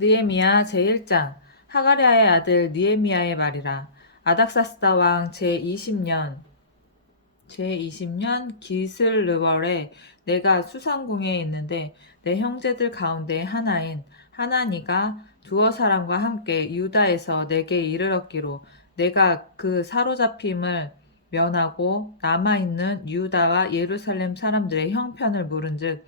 느헤미야 제1장. 하가랴의 아들 느헤미야의 말이라. 아닥사스다 왕 제20년 기슬르월에 내가 수상궁에 있는데 내 형제들 가운데 하나인 하나니가 두어 사람과 함께 유다에서 내게 이르렀기로 내가 그 사로잡힘을 면하고 남아있는 유다와 예루살렘 사람들의 형편을 물은즉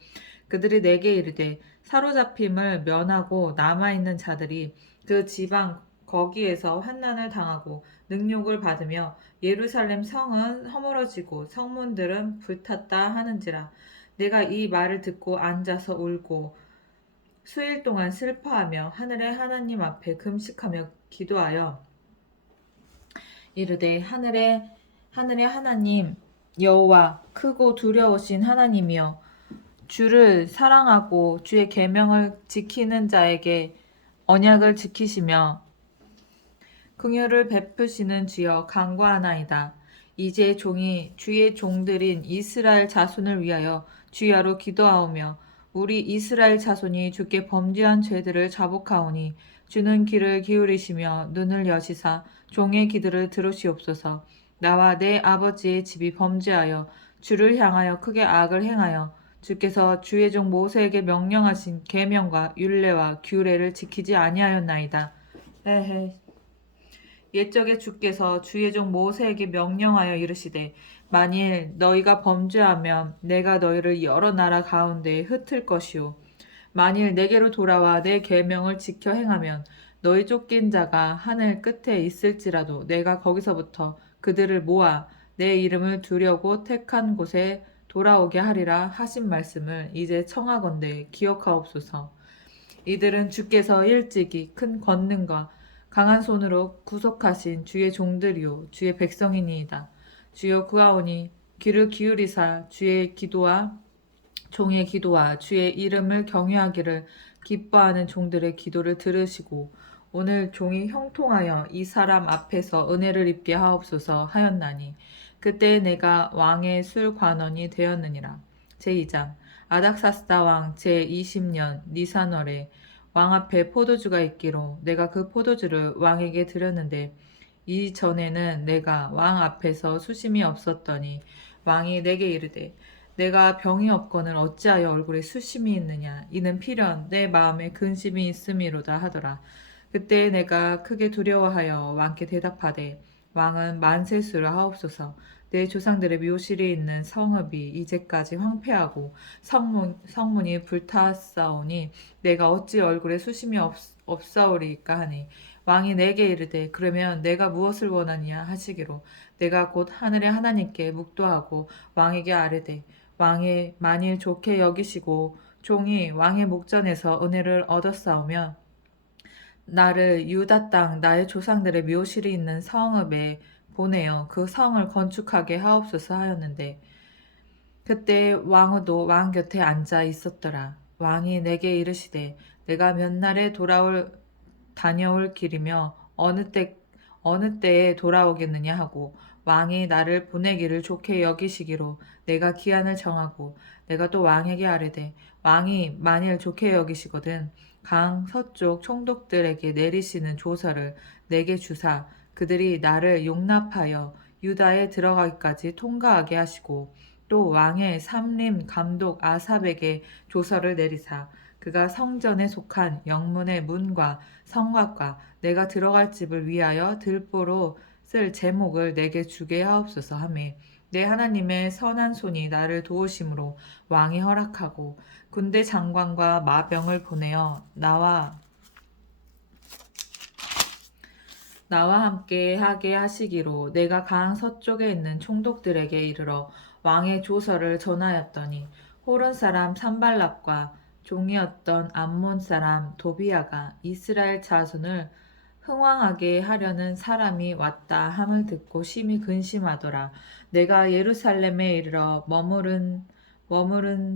그들이 내게 이르되 사로잡힘을 면하고 남아있는 자들이 그 지방 거기에서 환난을 당하고 능욕을 받으며 예루살렘 성은 허물어지고 성문들은 불탔다 하는지라. 내가 이 말을 듣고 앉아서 울고 수일 동안 슬퍼하며 하늘의 하나님 앞에 금식하며 기도하여 이르되 하늘의 하나님 여호와 크고 두려우신 하나님이여 주를 사랑하고 주의 계명을 지키는 자에게 언약을 지키시며 긍휼을 베푸시는 주여 간구하나이다. 이제 종이 주의 종들인 이스라엘 자손을 위하여 주야로 기도하오며 우리 이스라엘 자손이 주께 범죄한 죄들을 자복하오니 주는 귀를 기울이시며 눈을 여시사 종의 기도를 들으시옵소서. 나와 내 아버지의 집이 범죄하여 주를 향하여 크게 악을 행하여 주께서 주의 종 모세에게 명령하신 계명과 율례와 규례를 지키지 아니하였나이다. 에헤. 옛적에 주께서 주의 종 모세에게 명령하여 이르시되 만일 너희가 범죄하면 내가 너희를 여러 나라 가운데에 흩을 것이요 만일 내게로 돌아와 내 계명을 지켜 행하면 너희 쫓긴 자가 하늘 끝에 있을지라도 내가 거기서부터 그들을 모아 내 이름을 두려고 택한 곳에 돌아오게 하리라 하신 말씀을 이제 청하건대 기억하옵소서. 이들은 주께서 일찍이 큰 권능과 강한 손으로 구속하신 주의 종들이요 주의 백성이니이다. 주여 구하오니 귀를 기울이사 주의 기도와 종의 기도와 주의 이름을 경외하기를 기뻐하는 종들의 기도를 들으시고 오늘 종이 형통하여 이 사람 앞에서 은혜를 입게 하옵소서 하였나니 그때 내가 왕의 술관원이 되었느니라. 제2장. 아닥사스다 왕 제20년 니산월에 왕 앞에 포도주가 있기로 내가 그 포도주를 왕에게 드렸는데 이전에는 내가 왕 앞에서 수심이 없었더니 왕이 내게 이르되 내가 병이 없거늘 어찌하여 얼굴에 수심이 있느냐 이는 필연 내 마음에 근심이 있음이로다 하더라. 그때 내가 크게 두려워하여 왕께 대답하되 왕은 만세수를 하옵소서. 내 조상들의 묘실이 있는 성읍이 이제까지 황폐하고 성문이 불탔사오니 내가 어찌 얼굴에 수심이 없사오리까 하니 왕이 내게 이르되 그러면 내가 무엇을 원하냐 하시기로 내가 곧 하늘의 하나님께 묵도하고 왕에게 아뢰되 왕이 만일 좋게 여기시고 종이 왕의 목전에서 은혜를 얻었사오면 나를 유다 땅 나의 조상들의 묘실이 있는 성읍에 보내어 그 성을 건축하게 하옵소서 하였는데 그때 왕후도 왕 곁에 앉아 있었더라. 왕이 내게 이르시되 내가 몇 날에 다녀올 길이며 어느 때에 돌아오겠느냐 하고 왕이 나를 보내기를 좋게 여기시기로 내가 기한을 정하고 내가 또 왕에게 아뢰되 왕이 만일 좋게 여기시거든 강 서쪽 총독들에게 내리시는 조서를 내게 주사 그들이 나를 용납하여 유다에 들어가기까지 통과하게 하시고 또 왕의 삼림 감독 아삽에게 조서를 내리사 그가 성전에 속한 영문의 문과 성곽과 내가 들어갈 집을 위하여 들보로 쓸 제목을 내게 주게 하옵소서 하매 내 하나님의 선한 손이 나를 도우심으로 왕이 허락하고 군대 장관과 마병을 보내어 나와 함께 하게 하시기로 내가 강 서쪽에 있는 총독들에게 이르러 왕의 조서를 전하였더니 호른 사람 산발락과 종이었던 암몬 사람 도비야가 이스라엘 자손을 흥왕하게 하려는 사람이 왔다 함을 듣고 심히 근심하더라. 내가 예루살렘에 이르러 머무른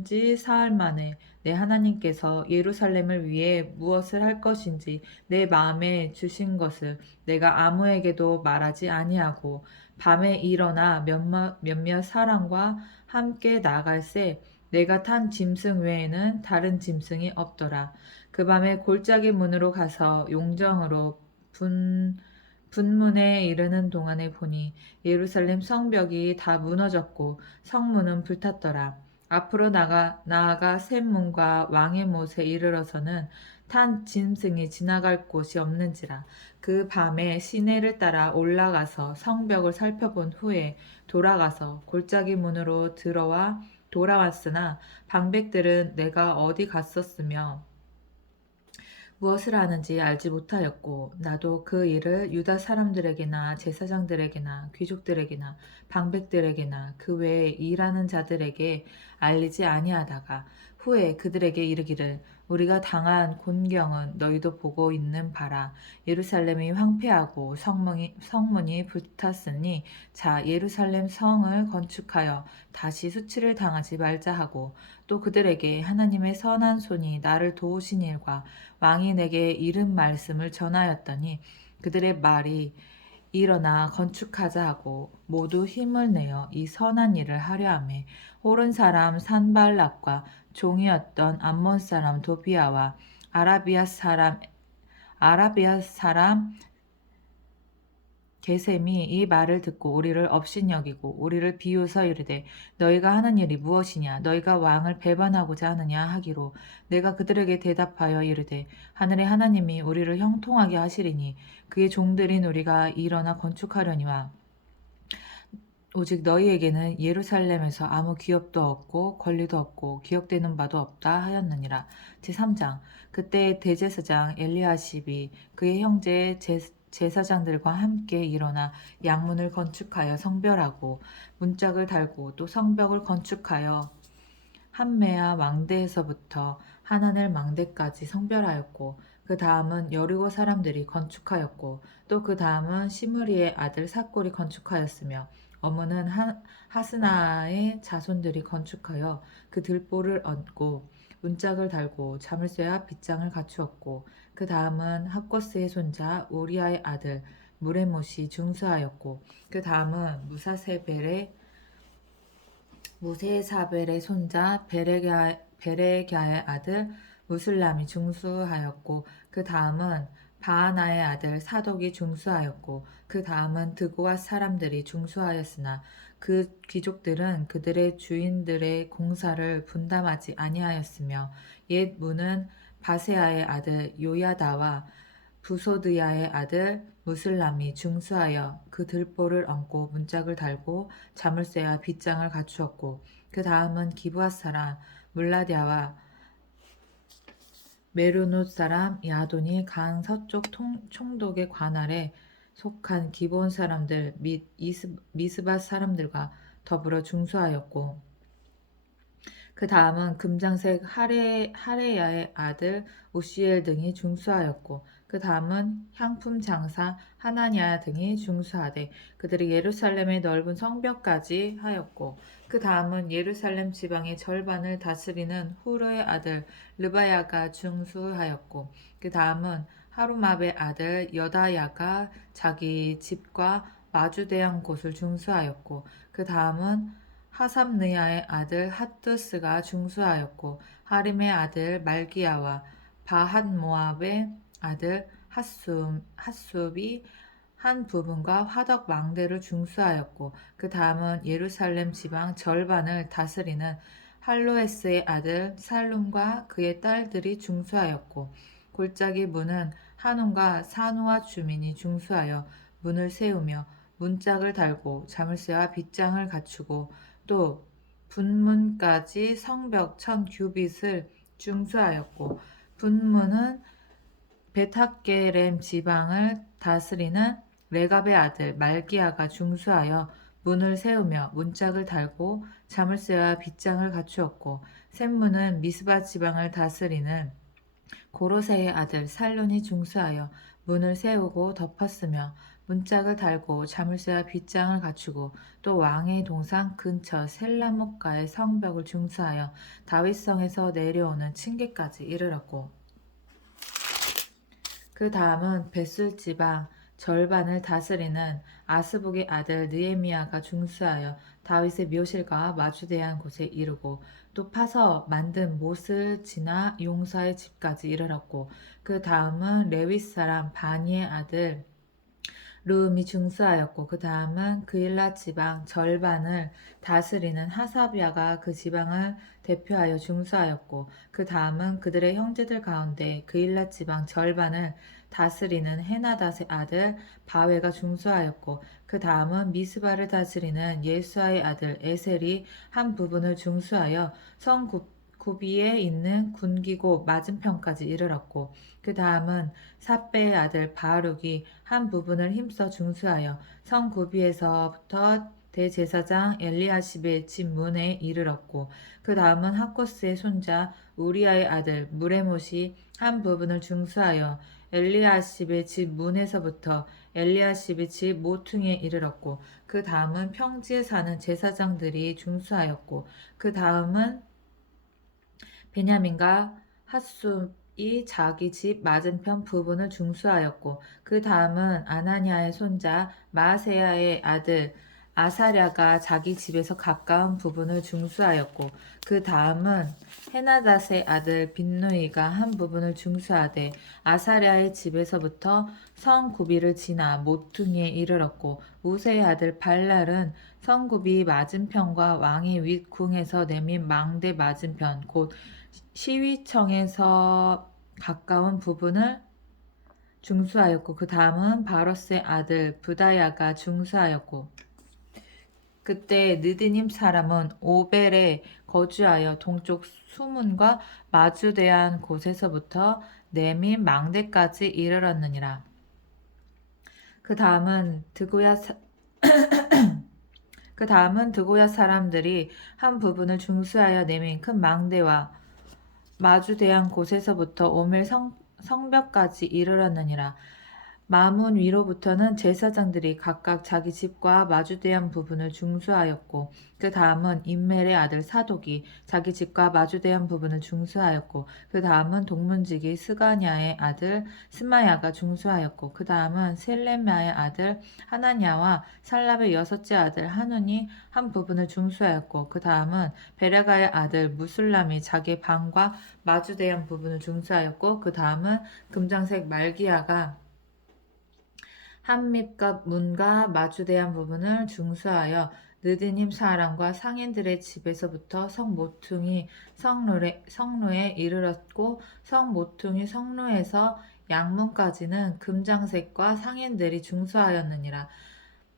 지 사흘 만에 내 하나님께서 예루살렘을 위해 무엇을 할 것인지 내 마음에 주신 것을 내가 아무에게도 말하지 아니하고 밤에 일어나 몇몇 사람과 함께 나갈새 내가 탄 짐승 외에는 다른 짐승이 없더라. 그 밤에 골짜기 문으로 가서 용정으로 분문에 이르는 동안에 보니 예루살렘 성벽이 다 무너졌고 성문은 불탔더라. 앞으로 나아가 샘문과 왕의 못에 이르러서는 탄 짐승이 지나갈 곳이 없는지라. 그 밤에 시내를 따라 올라가서 성벽을 살펴본 후에 돌아가서 골짜기 문으로 들어와 돌아왔으나 방백들은 내가 어디 갔었으며 무엇을 하는지 알지 못하였고 나도 그 일을 유다 사람들에게나 제사장들에게나 귀족들에게나 방백들에게나 그 외에 일하는 자들에게 알리지 아니하다가 후에 그들에게 이르기를 우리가 당한 곤경은 너희도 보고 있는 바라. 예루살렘이 황폐하고 성문이 불탔으니 자 예루살렘 성을 건축하여 다시 수치를 당하지 말자 하고 또 그들에게 하나님의 선한 손이 나를 도우신 일과 왕이 내게 이른 말씀을 전하였더니 그들의 말이 일어나 건축하자 하고 모두 힘을 내어 이 선한 일을 하려 하매 호른 사람 산발락과 종이었던 암몬 사람 도비아와 아라비아 사람 게셈이 이 말을 듣고 우리를 업신여기고 우리를 비웃어 이르되 너희가 하는 일이 무엇이냐 너희가 왕을 배반하고자 하느냐 하기로 내가 그들에게 대답하여 이르되 하늘의 하나님이 우리를 형통하게 하시리니 그의 종들인 우리가 일어나 건축하려니와 오직 너희에게는 예루살렘에서 아무 기업도 없고 권리도 없고 기억되는 바도 없다 하였느니라. 제3장 그때 대제사장 엘리야십이 그의 형제 제사장들과 함께 일어나 양문을 건축하여 성별하고 문짝을 달고 또 성벽을 건축하여 한메아 망대에서부터 하나넬 망대까지 성별하였고 그 다음은 여리고 사람들이 건축하였고 또 그 다음은 시므리의 아들 삭골이 건축하였으며 어머는 하스나의 자손들이 건축하여 그 들보를 얹고 문짝을 달고 자물쇠와 빗장을 갖추었고 그 다음은 학거스의 손자 우리아의 아들 무레못이 중수하였고 그 다음은 무세사벨의 손자 베레갸의 아들 무슬람이 중수하였고 그 다음은 바하나의 아들 사독이 중수하였고 그 다음은 드고앗 사람들이 중수하였으나 그 귀족들은 그들의 주인들의 공사를 분담하지 아니하였으며 옛 문은 바세아의 아들 요야다와 부소드야의 아들 무슬람이 중수하여 그 들보를 얹고 문짝을 달고 자물쇠와 빗장을 갖추었고 그 다음은 기브앗 사람 물라디아와 메르노 사람 야돈이 강 서쪽 총독의 관할에 속한 기브온 사람들 및 미스밧 사람들과 더불어 중수하였고 그 다음은 금장색 하레야의 아들 우시엘 등이 중수하였고 그 다음은 향품 장사 하나냐 등이 중수하되 그들이 예루살렘의 넓은 성벽까지 하였고 그 다음은 예루살렘 지방의 절반을 다스리는 후르의 아들 르바야가 중수하였고 그 다음은 하루마베 아들 여다야가 자기 집과 마주대한 곳을 중수하였고 그 다음은 하삽느야의 아들 핫두스가 중수하였고 하림의 아들 말기야와 바핫모압의 아들 핫숲이 한 부분과 화덕 망대를 중수하였고 그 다음은 예루살렘 지방 절반을 다스리는 할로에스의 아들 살룸과 그의 딸들이 중수하였고 골짜기 문은 한온과 산우와 주민이 중수하여 문을 세우며 문짝을 달고 자물쇠와 빗장을 갖추고 또 분문까지 성벽 1000규빗을 중수하였고 분문은 베탁게렘 지방을 다스리는 레갑의 아들 말기야가 중수하여 문을 세우며 문짝을 달고 자물쇠와 빗장을 갖추었고 샘문은 미스바 지방을 다스리는 고로세의 아들 살론이 중수하여 문을 세우고 덮었으며 문짝을 달고 자물쇠와 빗장을 갖추고 또 왕의 동상 근처 셀라목가의 성벽을 중수하여 다윗성에서 내려오는 층계까지 이르렀고 그 다음은 벳술 지방 절반을 다스리는 아스북의 아들 느헤미야가 중수하여 다윗의 묘실과 마주대한 곳에 이르고 또 파서 만든 못을 지나 용사의 집까지 이르렀고 그 다음은 레위 사람 바니의 아들 르음이 중수하였고 그 다음은 그일라 지방 절반을 다스리는 하사비아가 그 지방을 대표하여 중수하였고 그 다음은 그들의 형제들 가운데 그일라 지방 절반을 다스리는 헤나닷의 아들 바웨가 중수하였고 그 다음은 미스바를 다스리는 예수아의 아들 에셀이 한 부분을 중수하여 성 구비에 있는 군기고 맞은편까지 이르렀고 그 다음은 삿배의 아들 바룩이 한 부분을 힘써 중수하여 성 구비에서부터 대제사장 엘리야십의 집 문에 이르렀고 그 다음은 하코스의 손자 우리아의 아들 무레못이 한 부분을 중수하여 엘리야십의 집 문에서부터 엘리야십의 집 모퉁이에 이르렀고 그 다음은 평지에 사는 제사장들이 중수하였고 그 다음은 베냐민과 핫숫이 자기 집 맞은편 부분을 중수하였고 그 다음은 아나니아의 손자 마아세야의 아들 아사랴가 자기 집에서 가까운 부분을 중수하였고 그 다음은 헤나닷의 아들 빈누이가 한 부분을 중수하되 아사랴의 집에서부터 성 구비를 지나 모퉁이에 이르렀고 우세의 아들 발랄은 성구비 맞은편과 왕의 윗궁에서 내민 망대 맞은편 곧 시위청에서 가까운 부분을 중수하였고 그 다음은 바로스의 아들 부다야가 중수하였고 그때 느디님 사람은 오벨에 거주하여 동쪽 수문과 마주대한 곳에서부터 내민 망대까지 이르렀느니라. 그 다음은 드고야 사람들이 한 부분을 중수하여 내민 큰 망대와 마주대한 곳에서부터 오멜 성벽까지 이르렀느니라. 마문 위로부터는 제사장들이 각각 자기 집과 마주대한 부분을 중수하였고 그 다음은 임멜의 아들 사독이 자기 집과 마주대한 부분을 중수하였고 그 다음은 동문지기 스가냐의 아들 스마야가 중수하였고 그 다음은 셀레미야의 아들 하나냐와 살랍의 여섯째 아들 하눈이 한 부분을 중수하였고 그 다음은 베레가의 아들 무술람이 자기 방과 마주대한 부분을 중수하였고 그 다음은 금장색 말기야가 한밉과 문과 마주대한 부분을 중수하여 느드님 사람과 상인들의 집에서부터 성 모퉁이 성루에 이르렀고 성 모퉁이 성루에서 양문까지는 금장색과 상인들이 중수하였느니라.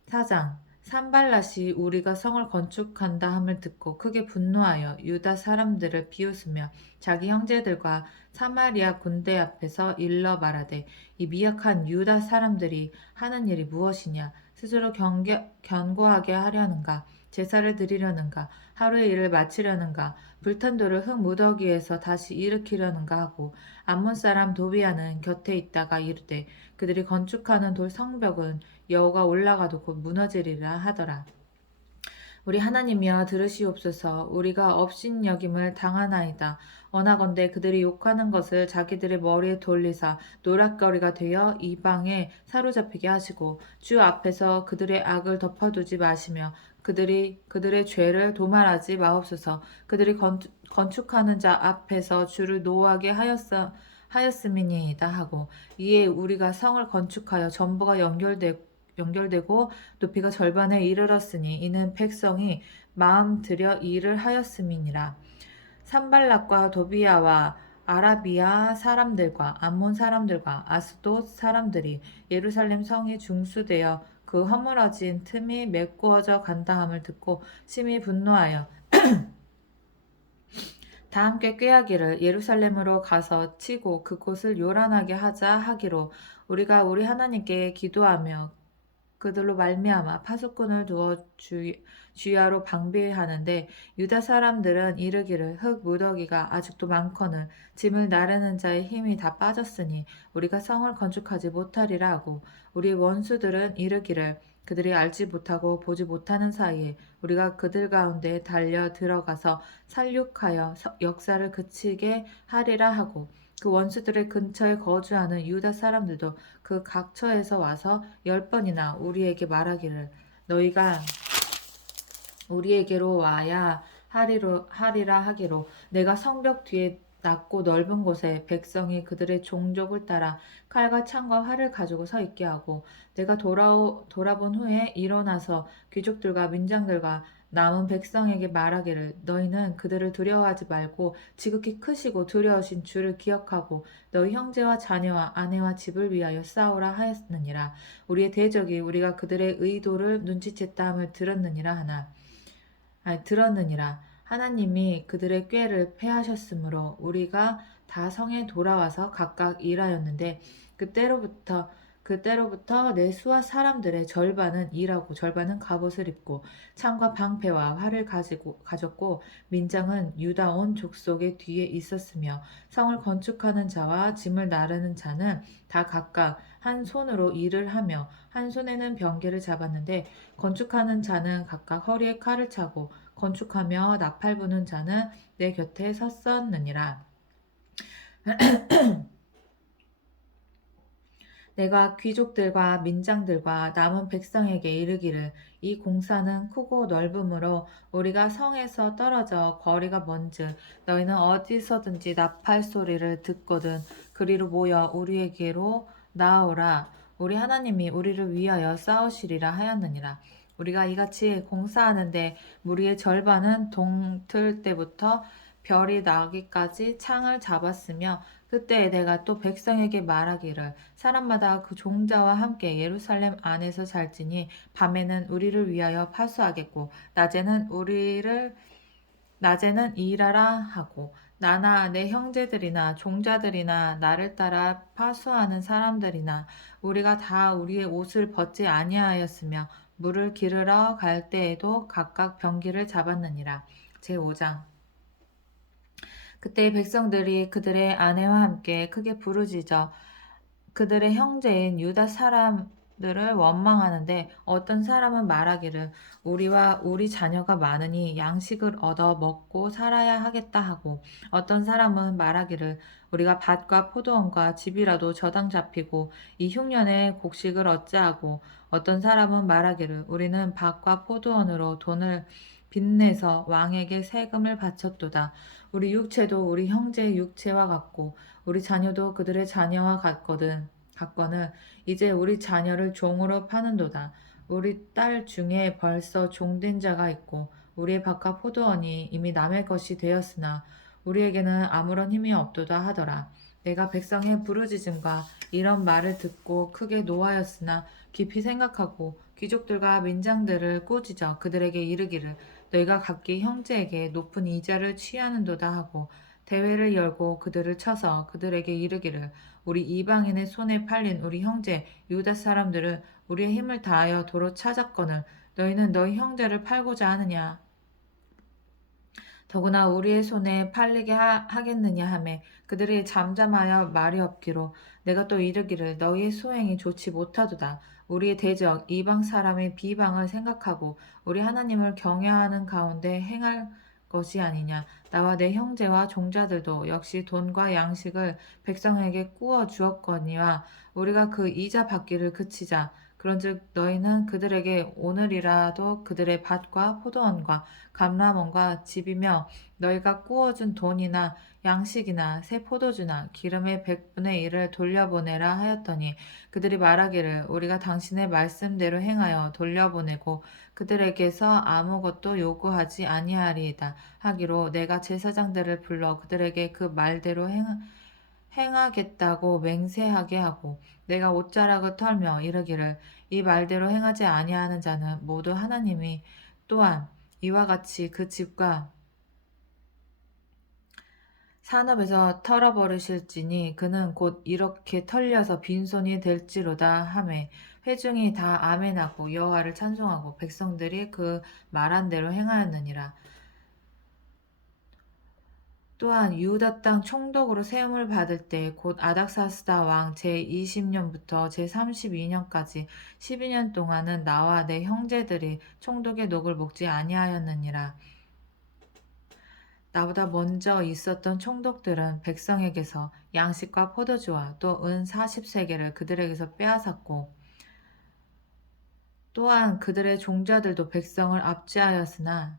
4장 산발랏이 우리가 성을 건축한다 함을 듣고 크게 분노하여 유다 사람들을 비웃으며 자기 형제들과 사마리아 군대 앞에서 일러 말하되 이 미약한 유다 사람들이 하는 일이 무엇이냐 스스로 견고하게 하려는가 제사를 드리려는가 하루의 일을 마치려는가 불탄 돌을 흙 무더기에서 다시 일으키려는가 하고 암몬 사람 도비아는 곁에 있다가 이르되 그들이 건축하는 돌 성벽은 여호가 올라가도 곧 무너지리라 하더라. 우리 하나님이여 들으시옵소서. 우리가 업신여김을 당하나이다. 원하건대 그들이 욕하는 것을 자기들의 머리에 돌리사 노략거리가 되어 이방에 사로잡히게 하시고 주 앞에서 그들의 악을 덮어두지 마시며 그들의 죄를 도말하지 마옵소서. 그들이 건축하는 자 앞에서 주를 노하게 하였음이니이다 하고 이에 우리가 성을 건축하여 전부가 연결되고 높이가 절반에 이르렀으니 이는 백성이 마음 들여 일을 하였음이니라. 산발락과 도비아와 아라비아 사람들과 암몬 사람들과 아스돗 사람들이 예루살렘 성이 중수되어 그 허물어진 틈이 메꾸어져 간다함을 듣고 심히 분노하여 다 함께 꾀하기를 예루살렘으로 가서 치고 그곳을 요란하게 하자 하기로 우리가 우리 하나님께 기도하며 그들로 말미암아 파수꾼을 두어 주야로 방비하는데 유다 사람들은 이르기를 흙 무더기가 아직도 많거늘 짐을 나르는 자의 힘이 다 빠졌으니 우리가 성을 건축하지 못하리라 하고 우리 원수들은 이르기를 그들이 알지 못하고 보지 못하는 사이에 우리가 그들 가운데 달려 들어가서 살육하여 역사를 그치게 하리라 하고 그 원수들의 근처에 거주하는 유다 사람들도 그 각처에서 와서 10번이나 우리에게 말하기를 너희가 우리에게로 와야 하리라 하기로 내가 성벽 뒤에 낮고 넓은 곳에 백성이 그들의 종족을 따라 칼과 창과 활을 가지고 서 있게 하고 내가 돌아본 후에 일어나서 귀족들과 민장들과 남은 백성에게 말하기를 너희는 그들을 두려워하지 말고 지극히 크시고 두려우신 주를 기억하고 너희 형제와 자녀와 아내와 집을 위하여 싸우라 하였느니라. 우리의 대적이 우리가 그들의 의도를 눈치챘다 함을 들었느니라. 하나님이 그들의 꾀를 패하셨으므로 우리가 다 성에 돌아와서 각각 일하였는데 그때로부터 내 수하 사람들의 절반은 일하고 절반은 갑옷을 입고 창과 방패와 활을 가졌고 민장은 유다 온 족속의 뒤에 있었으며 성을 건축하는 자와 짐을 나르는 자는 다 각각 한 손으로 일을 하며 한 손에는 병기를 잡았는데 건축하는 자는 각각 허리에 칼을 차고 건축하며 나팔 부는 자는 내 곁에 섰었느니라. 내가 귀족들과 민장들과 남은 백성에게 이르기를 이 공사는 크고 넓으므로 우리가 성에서 떨어져 거리가 먼즉 너희는 어디서든지 나팔 소리를 듣거든 그리로 모여 우리에게로 나오라. 우리 하나님이 우리를 위하여 싸우시리라 하였느니라. 우리가 이같이 공사하는데 무리의 절반은 동틀 때부터 별이 나기까지 창을 잡았으며 그때 내가 또 백성에게 말하기를 사람마다 그 종자와 함께 예루살렘 안에서 살지니 밤에는 우리를 위하여 파수하겠고 낮에는 일하라 하고 나나 내 형제들이나 종자들이나 나를 따라 파수하는 사람들이나 우리가 다 우리의 옷을 벗지 아니하였으며 물을 기르러 갈 때에도 각각 병기를 잡았느니라. 제5장 그때 백성들이 그들의 아내와 함께 크게 부르짖어 그들의 형제인 유다 사람들을 원망하는데 어떤 사람은 말하기를 우리와 우리 자녀가 많으니 양식을 얻어 먹고 살아야 하겠다 하고 어떤 사람은 말하기를 우리가 밭과 포도원과 집이라도 저당 잡히고 이 흉년에 곡식을 어찌하고 어떤 사람은 말하기를 우리는 밭과 포도원으로 돈을 빚내서 왕에게 세금을 바쳤도다. 우리 육체도 우리 형제의 육체와 같고 우리 자녀도 그들의 자녀와 같거늘 이제 우리 자녀를 종으로 파는도다. 우리 딸 중에 벌써 종된 자가 있고 우리의 밭과 포도원이 이미 남의 것이 되었으나 우리에게는 아무런 힘이 없도다 하더라. 내가 백성의 부르짖음과 이런 말을 듣고 크게 노하였으나 깊이 생각하고 귀족들과 민장들을 꾸짖어 그들에게 이르기를 너희가 각기 형제에게 높은 이자를 취하는도다 하고 대회를 열고 그들을 쳐서 그들에게 이르기를 우리 이방인의 손에 팔린 우리 형제 유다 사람들은 우리의 힘을 다하여 도로 찾았거늘 너희는 너희 형제를 팔고자 하느냐 더구나 우리의 손에 팔리게 하겠느냐 하매 그들이 잠잠하여 말이 없기로 내가 또 이르기를 너희의 수행이 좋지 못하도다. 우리의 대적 이방 사람의 비방을 생각하고 우리 하나님을 경외하는 가운데 행할 것이 아니냐. 나와 내 형제와 종자들도 역시 돈과 양식을 백성에게 꾸어 주었거니와 우리가 그 이자 받기를 그치자. 그런즉 너희는 그들에게 오늘이라도 그들의 밭과 포도원과 감람원과 집이며 너희가 꾸어준 돈이나 양식이나 새 포도주나 기름의 100분의 1을 돌려보내라 하였더니 그들이 말하기를 우리가 당신의 말씀대로 행하여 돌려보내고 그들에게서 아무것도 요구하지 아니하리이다 하기로 내가 제사장들을 불러 그들에게 그 말대로 행하겠다고 맹세하게 하고 내가 옷자락을 털며 이르기를 이 말대로 행하지 아니하는 자는 모두 하나님이 또한 이와 같이 그 집과 산업에서 털어버리실지니 그는 곧 이렇게 털려서 빈손이 될지로다 하매 회중이 다 아멘하고 여호와를 찬송하고 백성들이 그 말한 대로 행하였느니라. 또한 유다 땅 총독으로 세움을 받을 때 곧 아닥사스다 왕 제20년부터 제32년까지 12년 동안은 나와 내 형제들이 총독의 녹을 먹지 아니하였느니라. 나보다 먼저 있었던 총독들은 백성에게서 양식과 포도주와 또 은 40세겔을 그들에게서 빼앗았고 또한 그들의 종자들도 백성을 압제하였으나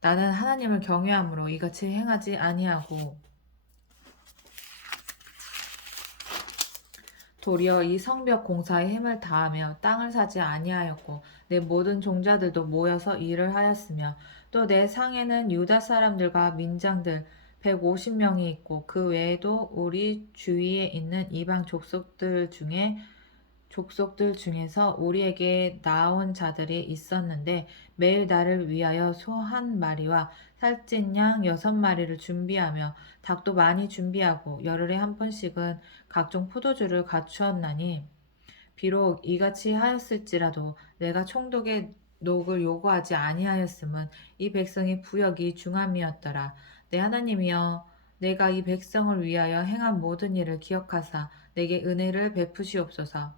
나는 하나님을 경외함으로 이같이 행하지 아니하고 도리어 이 성벽 공사에 힘을 다하며 땅을 사지 아니하였고 내 모든 종자들도 모여서 일을 하였으며 또 내 상에는 유다 사람들과 민장들 150명이 있고 그 외에도 우리 주위에 있는 이방 족속들 중에서 우리에게 나온 자들이 있었는데 매일 나를 위하여 소 한 마리와 살찐 양 6마리를 준비하며 닭도 많이 준비하고 열흘에 한 번씩은 각종 포도주를 갖추었나니 비록 이같이 하였을지라도 내가 총독의 녹을 요구하지 아니하였음은 이 백성의 부역이 중함이었더라. 내 하나님이여 내가 이 백성을 위하여 행한 모든 일을 기억하사 내게 은혜를 베푸시옵소서.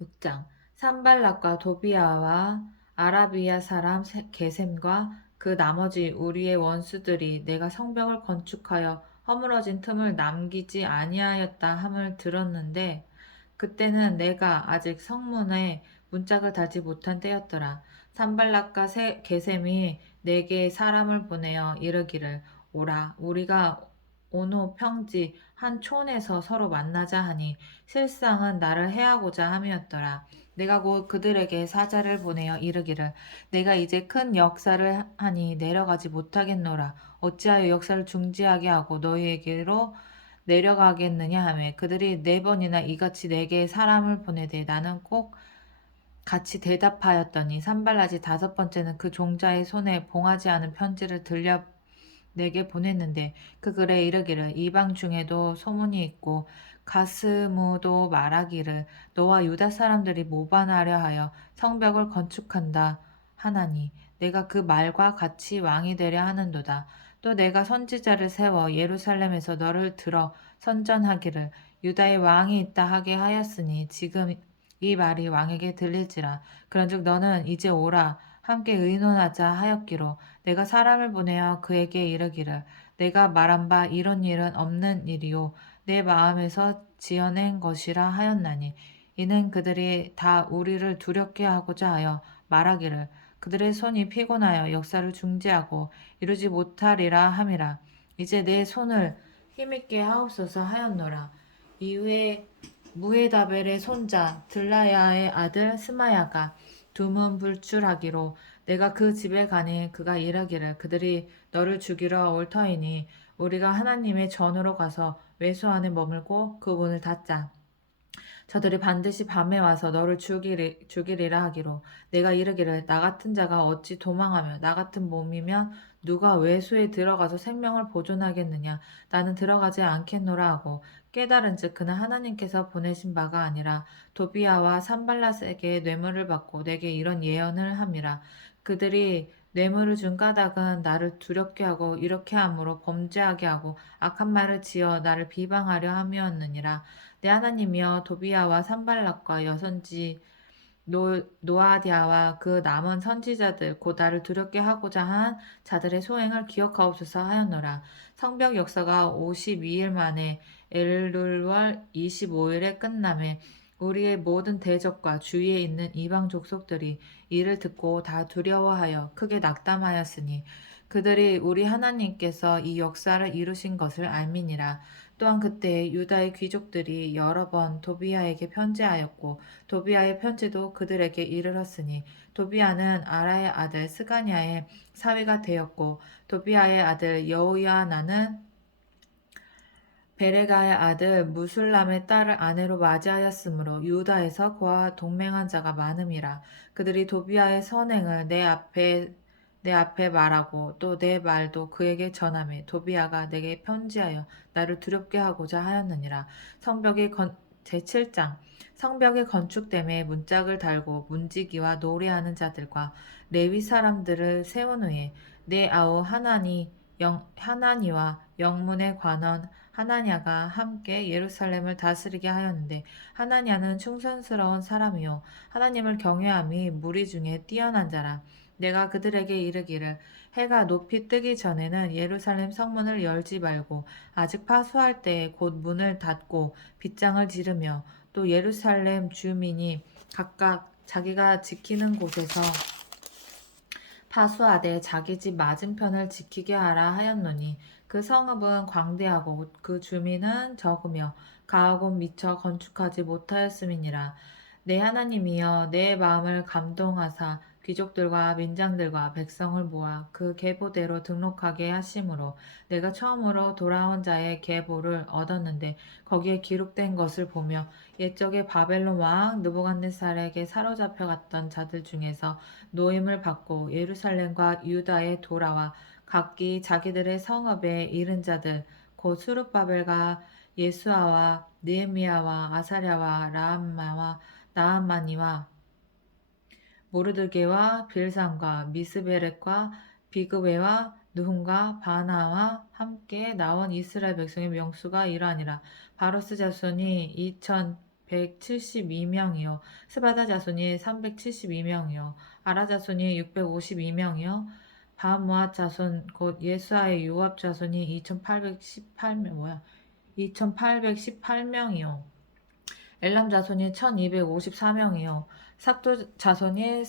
6장 산발락과 도비아와 아라비아 사람 게셈과 그 나머지 우리의 원수들이 내가 성벽을 건축하여 허물어진 틈을 남기지 아니하였다 함을 들었는데 그때는 내가 아직 성문에 문짝을 달지 못한 때였더라. 산발락과 게셈이 내게 사람을 보내어 이르기를 오라 우리가 오노 평지 한 촌에서 서로 만나자 하니 실상은 나를 해하고자 함이었더라. 내가 곧 그들에게 사자를 보내어 이르기를 내가 이제 큰 역사를 하니 내려가지 못하겠노라. 어찌하여 역사를 중지하게 하고 너희에게로 내려가겠느냐 하매 그들이 4번이나 이같이 내게 사람을 보내되 나는 꼭 같이 대답하였더니 산발라지 5번째는 그 종자의 손에 봉하지 않은 편지를 들려 내게 보냈는데 그 글에 이르기를 이방 중에도 소문이 있고 가스무도 말하기를 너와 유다 사람들이 모반하려 하여 성벽을 건축한다 하나니 내가 그 말과 같이 왕이 되려 하는도다. 또 내가 선지자를 세워 예루살렘에서 너를 들어 선전하기를 유다의 왕이 있다 하게 하였으니 지금 이 말이 왕에게 들릴지라. 그런즉 너는 이제 오라 함께 의논하자 하였기로 내가 사람을 보내어 그에게 이르기를 내가 말한 바 이런 일은 없는 일이요 내 마음에서 지어낸 것이라 하였나니 이는 그들이 다 우리를 두렵게 하고자 하여 말하기를 그들의 손이 피곤하여 역사를 중지하고 이루지 못하리라 함이라. 이제 내 손을 힘있게 하옵소서 하였노라. 이후에 무헤다벨의 손자 들라야의 아들 스마야가 두문 불출하기로 내가 그 집에 가니 그가 이르기를 그들이 너를 죽이러 올 터이니 우리가 하나님의 전으로 가서 외소 안에 머물고 그 문을 닫자. 저들이 반드시 밤에 와서 너를 죽이리라 하기로 내가 이르기를 나 같은 자가 어찌 도망하며 나 같은 몸이면 누가 외소에 들어가서 생명을 보존하겠느냐 나는 들어가지 않겠노라 하고 깨달은즉 그는 하나님께서 보내신 바가 아니라 도비아와 산발랏에게 뇌물을 받고 내게 이런 예언을 함이라. 그들이 뇌물을 준 까닭은 나를 두렵게 하고 이렇게 함으로 범죄하게 하고 악한 말을 지어 나를 비방하려 함이었느니라. 내 하나님이여 도비아와 산발락과 여선지 노아디아와 그 남은 선지자들 곧 나를 두렵게 하고자 한 자들의 소행을 기억하옵소서 하였노라. 성벽 역사가 52일 만에 엘룰월 25일에 끝남에 우리의 모든 대적과 주위에 있는 이방 족속들이 이를 듣고 다 두려워하여 크게 낙담하였으니 그들이 우리 하나님께서 이 역사를 이루신 것을 알미니라. 또한 그때 유다의 귀족들이 여러 번 도비아에게 편지하였고 도비아의 편지도 그들에게 이르렀으니 도비아는 아라의 아들 스가냐의 사위가 되었고 도비아의 아들 여호야나는 베레가의 아들 무술람의 딸을 아내로 맞이하였으므로 유다에서 그와 동맹한 자가 많음이라. 그들이 도비아의 선행을 내 앞에 말하고 또 내 말도 그에게 전하매 도비아가 내게 편지하여 나를 두렵게 하고자 하였느니라. 제7장 성벽의 건축됨에 문짝을 달고 문지기와 노래하는 자들과 레위 사람들을 세운 후에 내 아우 하나니와 영문의 관원 하나냐가 함께 예루살렘을 다스리게 하였는데 하나냐는 충성스러운 사람이요 하나님을 경외함이 무리 중에 뛰어난 자라. 내가 그들에게 이르기를 해가 높이 뜨기 전에는 예루살렘 성문을 열지 말고 아직 파수할 때에 곧 문을 닫고 빗장을 지르며 또 예루살렘 주민이 각각 자기가 지키는 곳에서 파수하되 자기 집 맞은편을 지키게 하라 하였노니 그 성읍은 광대하고 그 주민은 적으며 가옥은 미처 건축하지 못하였음이니라. 내 하나님이여 내 마음을 감동하사 귀족들과 민장들과 백성을 모아 그 계보대로 등록하게 하심으로 내가 처음으로 돌아온 자의 계보를 얻었는데 거기에 기록된 것을 보며 옛적에 바벨론 왕 느부갓네살에게 사로잡혀 갔던 자들 중에서 노임을 받고 예루살렘과 유다에 돌아와 각기 자기들의 성읍에 이른 자들 곧 수룹바벨과 예수아와 느헤미야와 아사랴와 라함마와 나함마니와 모르드게와 빌산과 미스베렛과 비그웨와 느훔과 바나와 함께 나온 이스라엘 백성의 명수가 이러하니라. 바로스 자손이 2172명이요 스바다 자손이 372명이요 아라 자손이 652명이요 바모아 자손 곧 예수아의 요압 자손이 2818명이요 엘람 자손이 1254명이요 삭도 자손이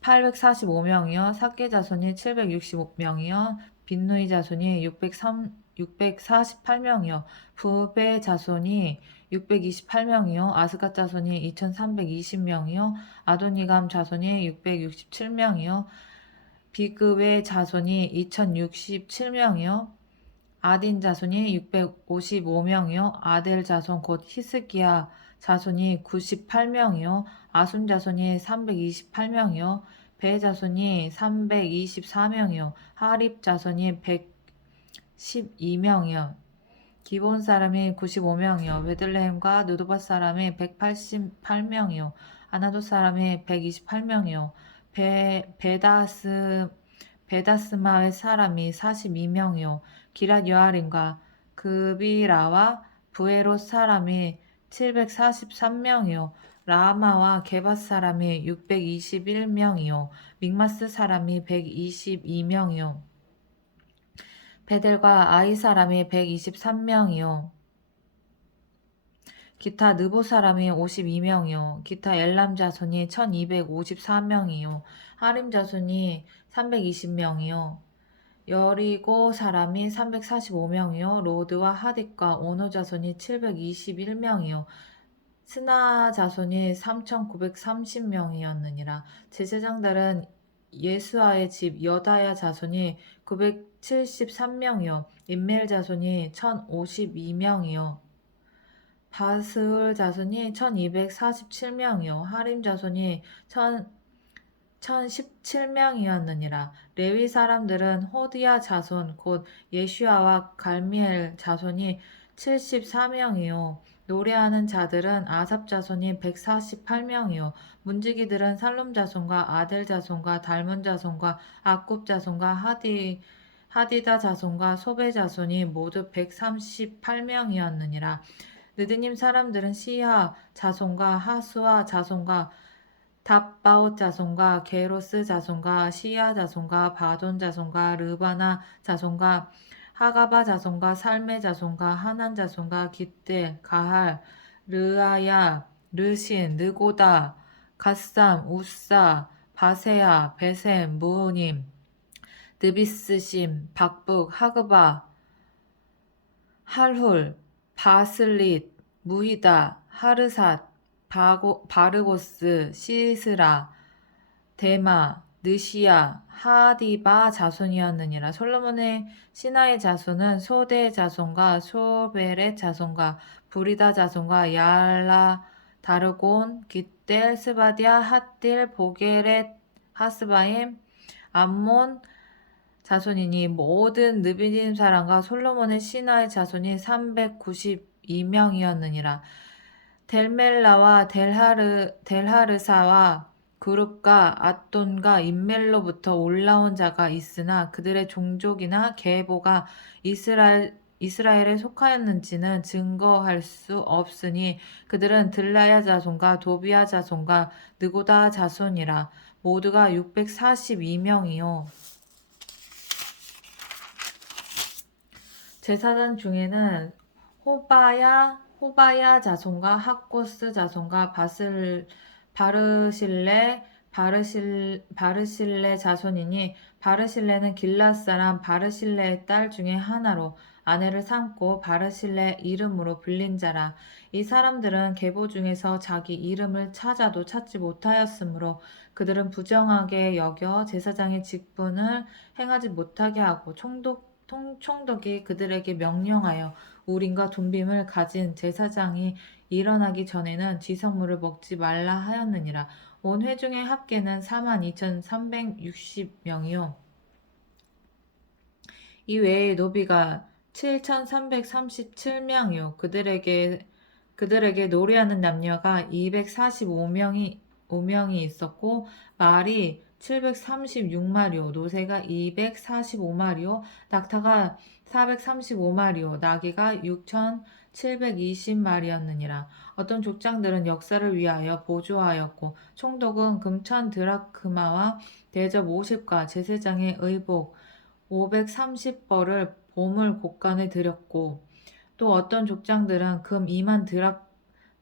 845명이요 삭게 자손이 765명이요 빈누이 자손이 648명이요 부베 자손이 628명이요 아스갓 자손이 2320명이요 아도니감 자손이 667명이요 비그웨 자손이 2067명이요 아딘 자손이 655명이요 아델 자손 곧 히스기야 자손이 98명이요 아순 자손이 328명이요 배 자손이 324명이요 하립 자손이 112명이요 기본 사람이 95명이요 베들레헴과 느도바 사람이 188명이요 아나도 사람이 128명이요 베다스마의 사람이 42명이요 기랏 여아림과 그비라와 부에롯 사람이 743명이요 라마와 게밧 사람이 621명이요 믹마스 사람이 122명이요 베델과 아이 사람이 123명이요 기타 느보 사람이 52명이요 기타 엘람 자손이 1254명이요 하림 자손이 320명이요 여리고 사람이 345명이요 로드와 하딕과 오노 자손이 721명이요 스나 자손이 3930명이었느니라. 제사장들은 예수아의 집 여다야 자손이 973명이요 임멜 자손이 1052명이요 바스울 자손이 1247명이요 하림 자손이 1017명이었느니라. 레위 사람들은 호디야 자손 곧 예슈아와 갈미엘 자손이 74명이요 노래하는 자들은 아삽 자손이 148명이요 문지기들은 살롬 자손과 아델 자손과 달문 자손과 악굽 자손과 하디다 자손과 소베 자손이 모두 138명이었느니라. 느드님 사람들은 시하 자손과 하수아 자손과 답바옷 자손과 게로스 자손과 시야 자손과 바돈 자손과 르바나 자손과 하가바 자손과 살메 자손과 하난 자손과 깃델, 가할, 르아야, 르신, 느고다, 갓삼, 우사, 바세야, 베셈, 무님, 느비스심, 박북, 하그바, 할훌, 바슬릿, 무히다, 하르삿, 바르고스, 시스라, 데마, 느시야, 하디바 자손이었느니라. 솔로몬의 시나의 자손은 소대 자손과 소베렛 자손과 부리다 자손과 야알라, 다르곤, 깃델, 스바디아, 핫딜, 보게렛, 하스바임, 암몬 자손이니 모든 느비님 사람과 솔로몬의 시나의 자손이 392명이었느니라. 델멜라와 델하르사와 그룹과 앗돈과 인멜로부터 올라온 자가 있으나 그들의 종족이나 계보가 이스라엘에 속하였는지는 증거할 수 없으니 그들은 들라야 자손과 도비야 자손과 느고다 자손이라. 모두가 642명이요 제사장 중에는 호바야 자손과 학고스 자손과 바르실레 자손이니 바르실레는 길앗 사람 바르실레의 딸 중에 하나로 아내를 삼고 바르실레 이름으로 불린 자라. 이 사람들은 계보 중에서 자기 이름을 찾아도 찾지 못하였으므로 그들은 부정하게 여겨 제사장의 직분을 행하지 못하게 하고 총독이 그들에게 명령하여 우림과 둠빔을 가진 제사장이 일어나기 전에는 지성물을 먹지 말라 하였느니라. 온 회중의 합계는 42,360명이요. 이 외에 노비가 7,337명이요. 그들에게 노래하는 남녀가 245명이 있었고 말이 736마리요, 노새가 245마리요, 낙타가 435마리요, 나귀가 6,720마리였느니라. 어떤 족장들은 역사를 위하여 보조하였고 총독은 금천 드라크마와 대접 50과 제사장의 의복 530벌을 보물 곳간에 드렸고 또 어떤 족장들은 금 2만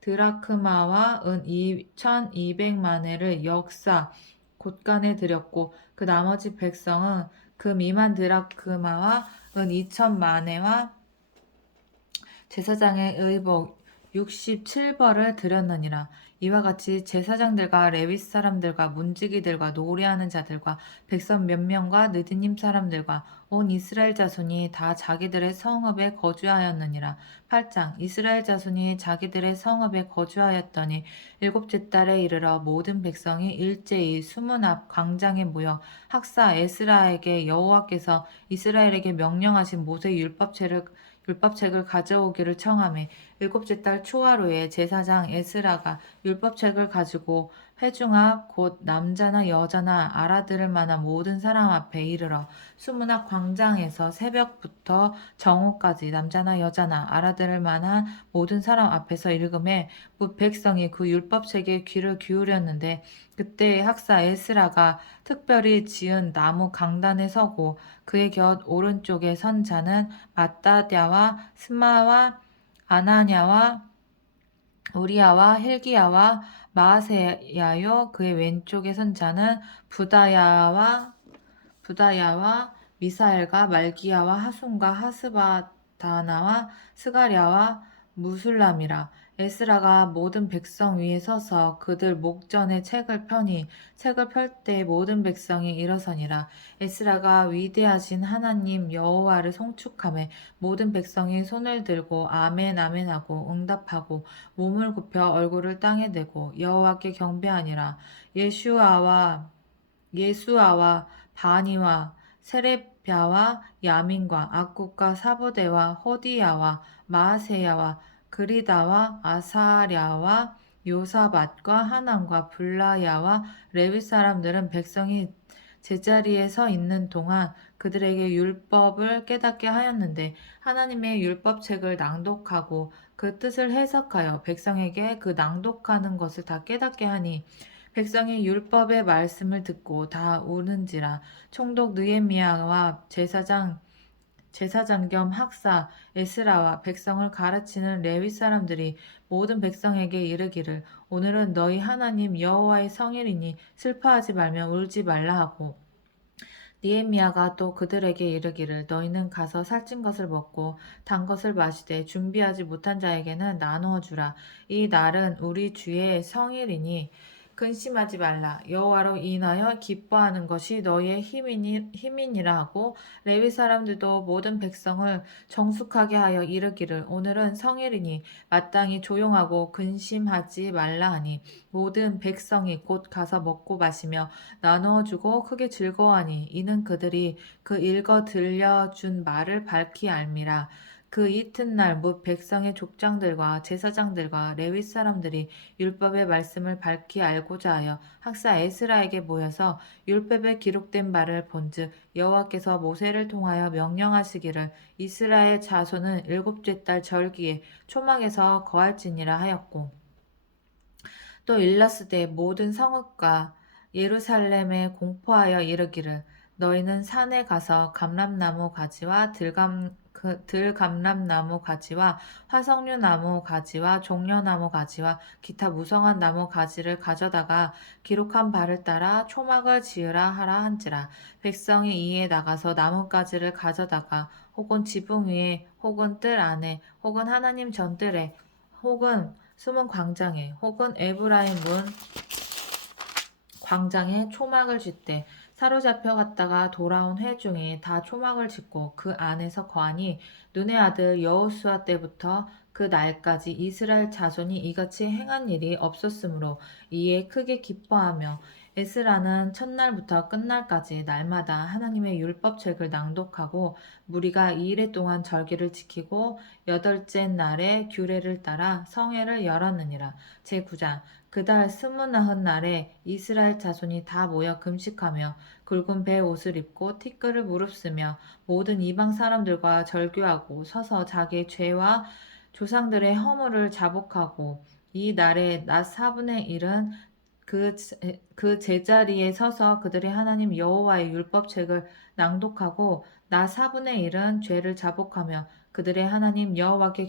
드라크마와 은 2,200마네를 역사 곳간에 드렸고 그 나머지 백성은 금 2만 드라크마와 은 2,000마네와 제사장의 의복 67벌을 드렸느니라. 이와 같이 제사장들과 레위 사람들과 문지기들과 노래하는 자들과 백성 몇 명과 느디님 사람들과 온 이스라엘 자손이 다 자기들의 성읍에 거주하였느니라. 8장 이스라엘 자손이 자기들의 성읍에 거주하였더니 일곱째 달에 이르러 모든 백성이 일제히 수문 앞 광장에 모여 학사 에스라에게 여호와께서 이스라엘에게 명령하신 모세 율법책을 가져오기를 청하매 일곱째 달 초하루에 제사장 에스라가 율법책을 가지고 회중 앞 곧 남자나 여자나 알아들을 만한 모든 사람 앞에 이르러 수문 앞 광장에서 새벽부터 정오까지 남자나 여자나 알아들을 만한 모든 사람 앞에서 읽음에 뭇 백성이 그 율법책에 귀를 기울였는데 그때 학사 에스라가 특별히 지은 나무 강단에 서고 그의 곁 오른쪽에 선 자는 마따랴와 스마와 아나냐와 우리야와 힐기야와 마아세야요 그의 왼쪽에 선 자는 부다야와 미사엘과 말기야와 하순과 하스바다나와 스가랴와 무술람이라. 에스라가 모든 백성 위에 서서 그들 목전에 책을 펴니 책을 펼 때 모든 백성이 일어서니라. 에스라가 위대하신 하나님 여호와를 송축하며 모든 백성이 손을 들고 아멘 아멘 하고 응답하고 몸을 굽혀 얼굴을 땅에 대고 여호와께 경배하니라. 예수아와 바니와 세레랴와 야민과 악국과 사보대와 호디야와 마아세야와 그리다와 아사랴와 요사밭과 하난과 블라야와 레위 사람들은 백성이 제자리에 서 있는 동안 그들에게 율법을 깨닫게 하였는데 하나님의 율법책을 낭독하고 그 뜻을 해석하여 백성에게 그 낭독하는 것을 다 깨닫게 하니 백성이 율법의 말씀을 듣고 다 우는지라. 총독 느헤미야와 제사장 겸 학사 에스라와 백성을 가르치는 레위 사람들이 모든 백성에게 이르기를 오늘은 너희 하나님 여호와의 성일이니 슬퍼하지 말며 울지 말라 하고 느헤미야가 또 그들에게 이르기를 너희는 가서 살찐 것을 먹고 단 것을 마시되 준비하지 못한 자에게는 나누어 주라. 이 날은 우리 주의 성일이니 근심하지 말라. 여호와로 인하여 기뻐하는 것이 너희의 힘이니라 하고 레위 사람들도 모든 백성을 정숙하게 하여 이르기를 오늘은 성일이니 마땅히 조용하고 근심하지 말라 하니 모든 백성이 곧 가서 먹고 마시며 나누어 주고 크게 즐거워하니 이는 그들이 그 읽어 들려준 말을 밝히 알미라. 그 이튿날 뭇 백성의 족장들과 제사장들과 레위 사람들이 율법의 말씀을 밝히 알고자 하여 학사 에스라에게 모여서 율법에 기록된 바를 본즉 여호와께서 모세를 통하여 명령하시기를 이스라엘 자손은 일곱째 달 절기에 초막에서 거할지니라 하였고 또 일렀으되 모든 성읍과 예루살렘에 공포하여 이르기를 너희는 산에 가서 감람나무 가지와 그 들감람나무 가지와 화석류 나무 가지와 종려나무 가지와 기타 무성한 나무 가지를 가져다가 기록한 바를 따라 초막을 지으라 하라 한지라. 백성이 이에 나가서 나뭇가지를 가져다가 혹은 지붕 위에 혹은 뜰 안에 혹은 하나님 전뜰에 혹은 숨은 광장에 혹은 에브라임 문 광장에 초막을 짓되 사로잡혀 갔다가 돌아온 회중이 다 초막을 짓고 그 안에서 거하니 눈의 아들 여호수아 때부터 그 날까지 이스라엘 자손이 이같이 행한 일이 없었으므로 이에 크게 기뻐하며 에스라는 첫날부터 끝날까지 날마다 하나님의 율법책을 낭독하고 무리가 2일 동안 절기를 지키고 여덟째 날에 규례를 따라 성회를 열었느니라. 제9장 그달 스물나흔 날에 이스라엘 자손이 다 모여 금식하며 굵은 배 옷을 입고 티끌을 무릅쓰며 모든 이방 사람들과 절규하고 서서 자기의 죄와 조상들의 허물을 자복하고 이 날의 낮 4분의 1은 그 제자리에 서서 그들의 하나님 여호와의 율법책을 낭독하고 낮 4분의 1은 죄를 자복하며 그들의 하나님 여호와께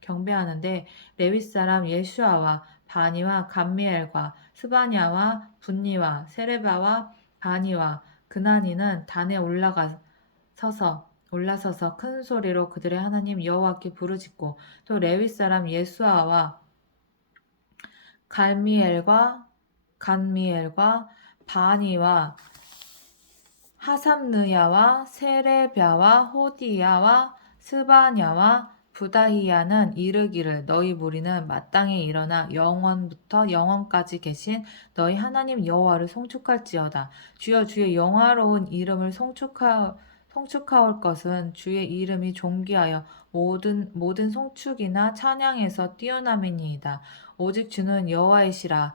경배하는데 레위 사람 예수아와 바니와 감미엘과 스바냐와 분니와 세레바와 바니와 그나니는 단에 올라서서 큰 소리로 그들의 하나님 여호와께 부르짖고 또 레위 사람 예수아와 간미엘과 바니와 하삼느야와 세레벼와 호디야와 스바냐와 부다히야는 이르기를 너희 무리는 마땅히 일어나 영원부터 영원까지 계신 너희 하나님 여호와를 송축할지어다. 주여 주의 영화로운 이름을 송축하올 것은 주의 이름이 존귀하여 모든 송축이나 찬양에서 뛰어남이니이다. 오직 주는 여호와이시라.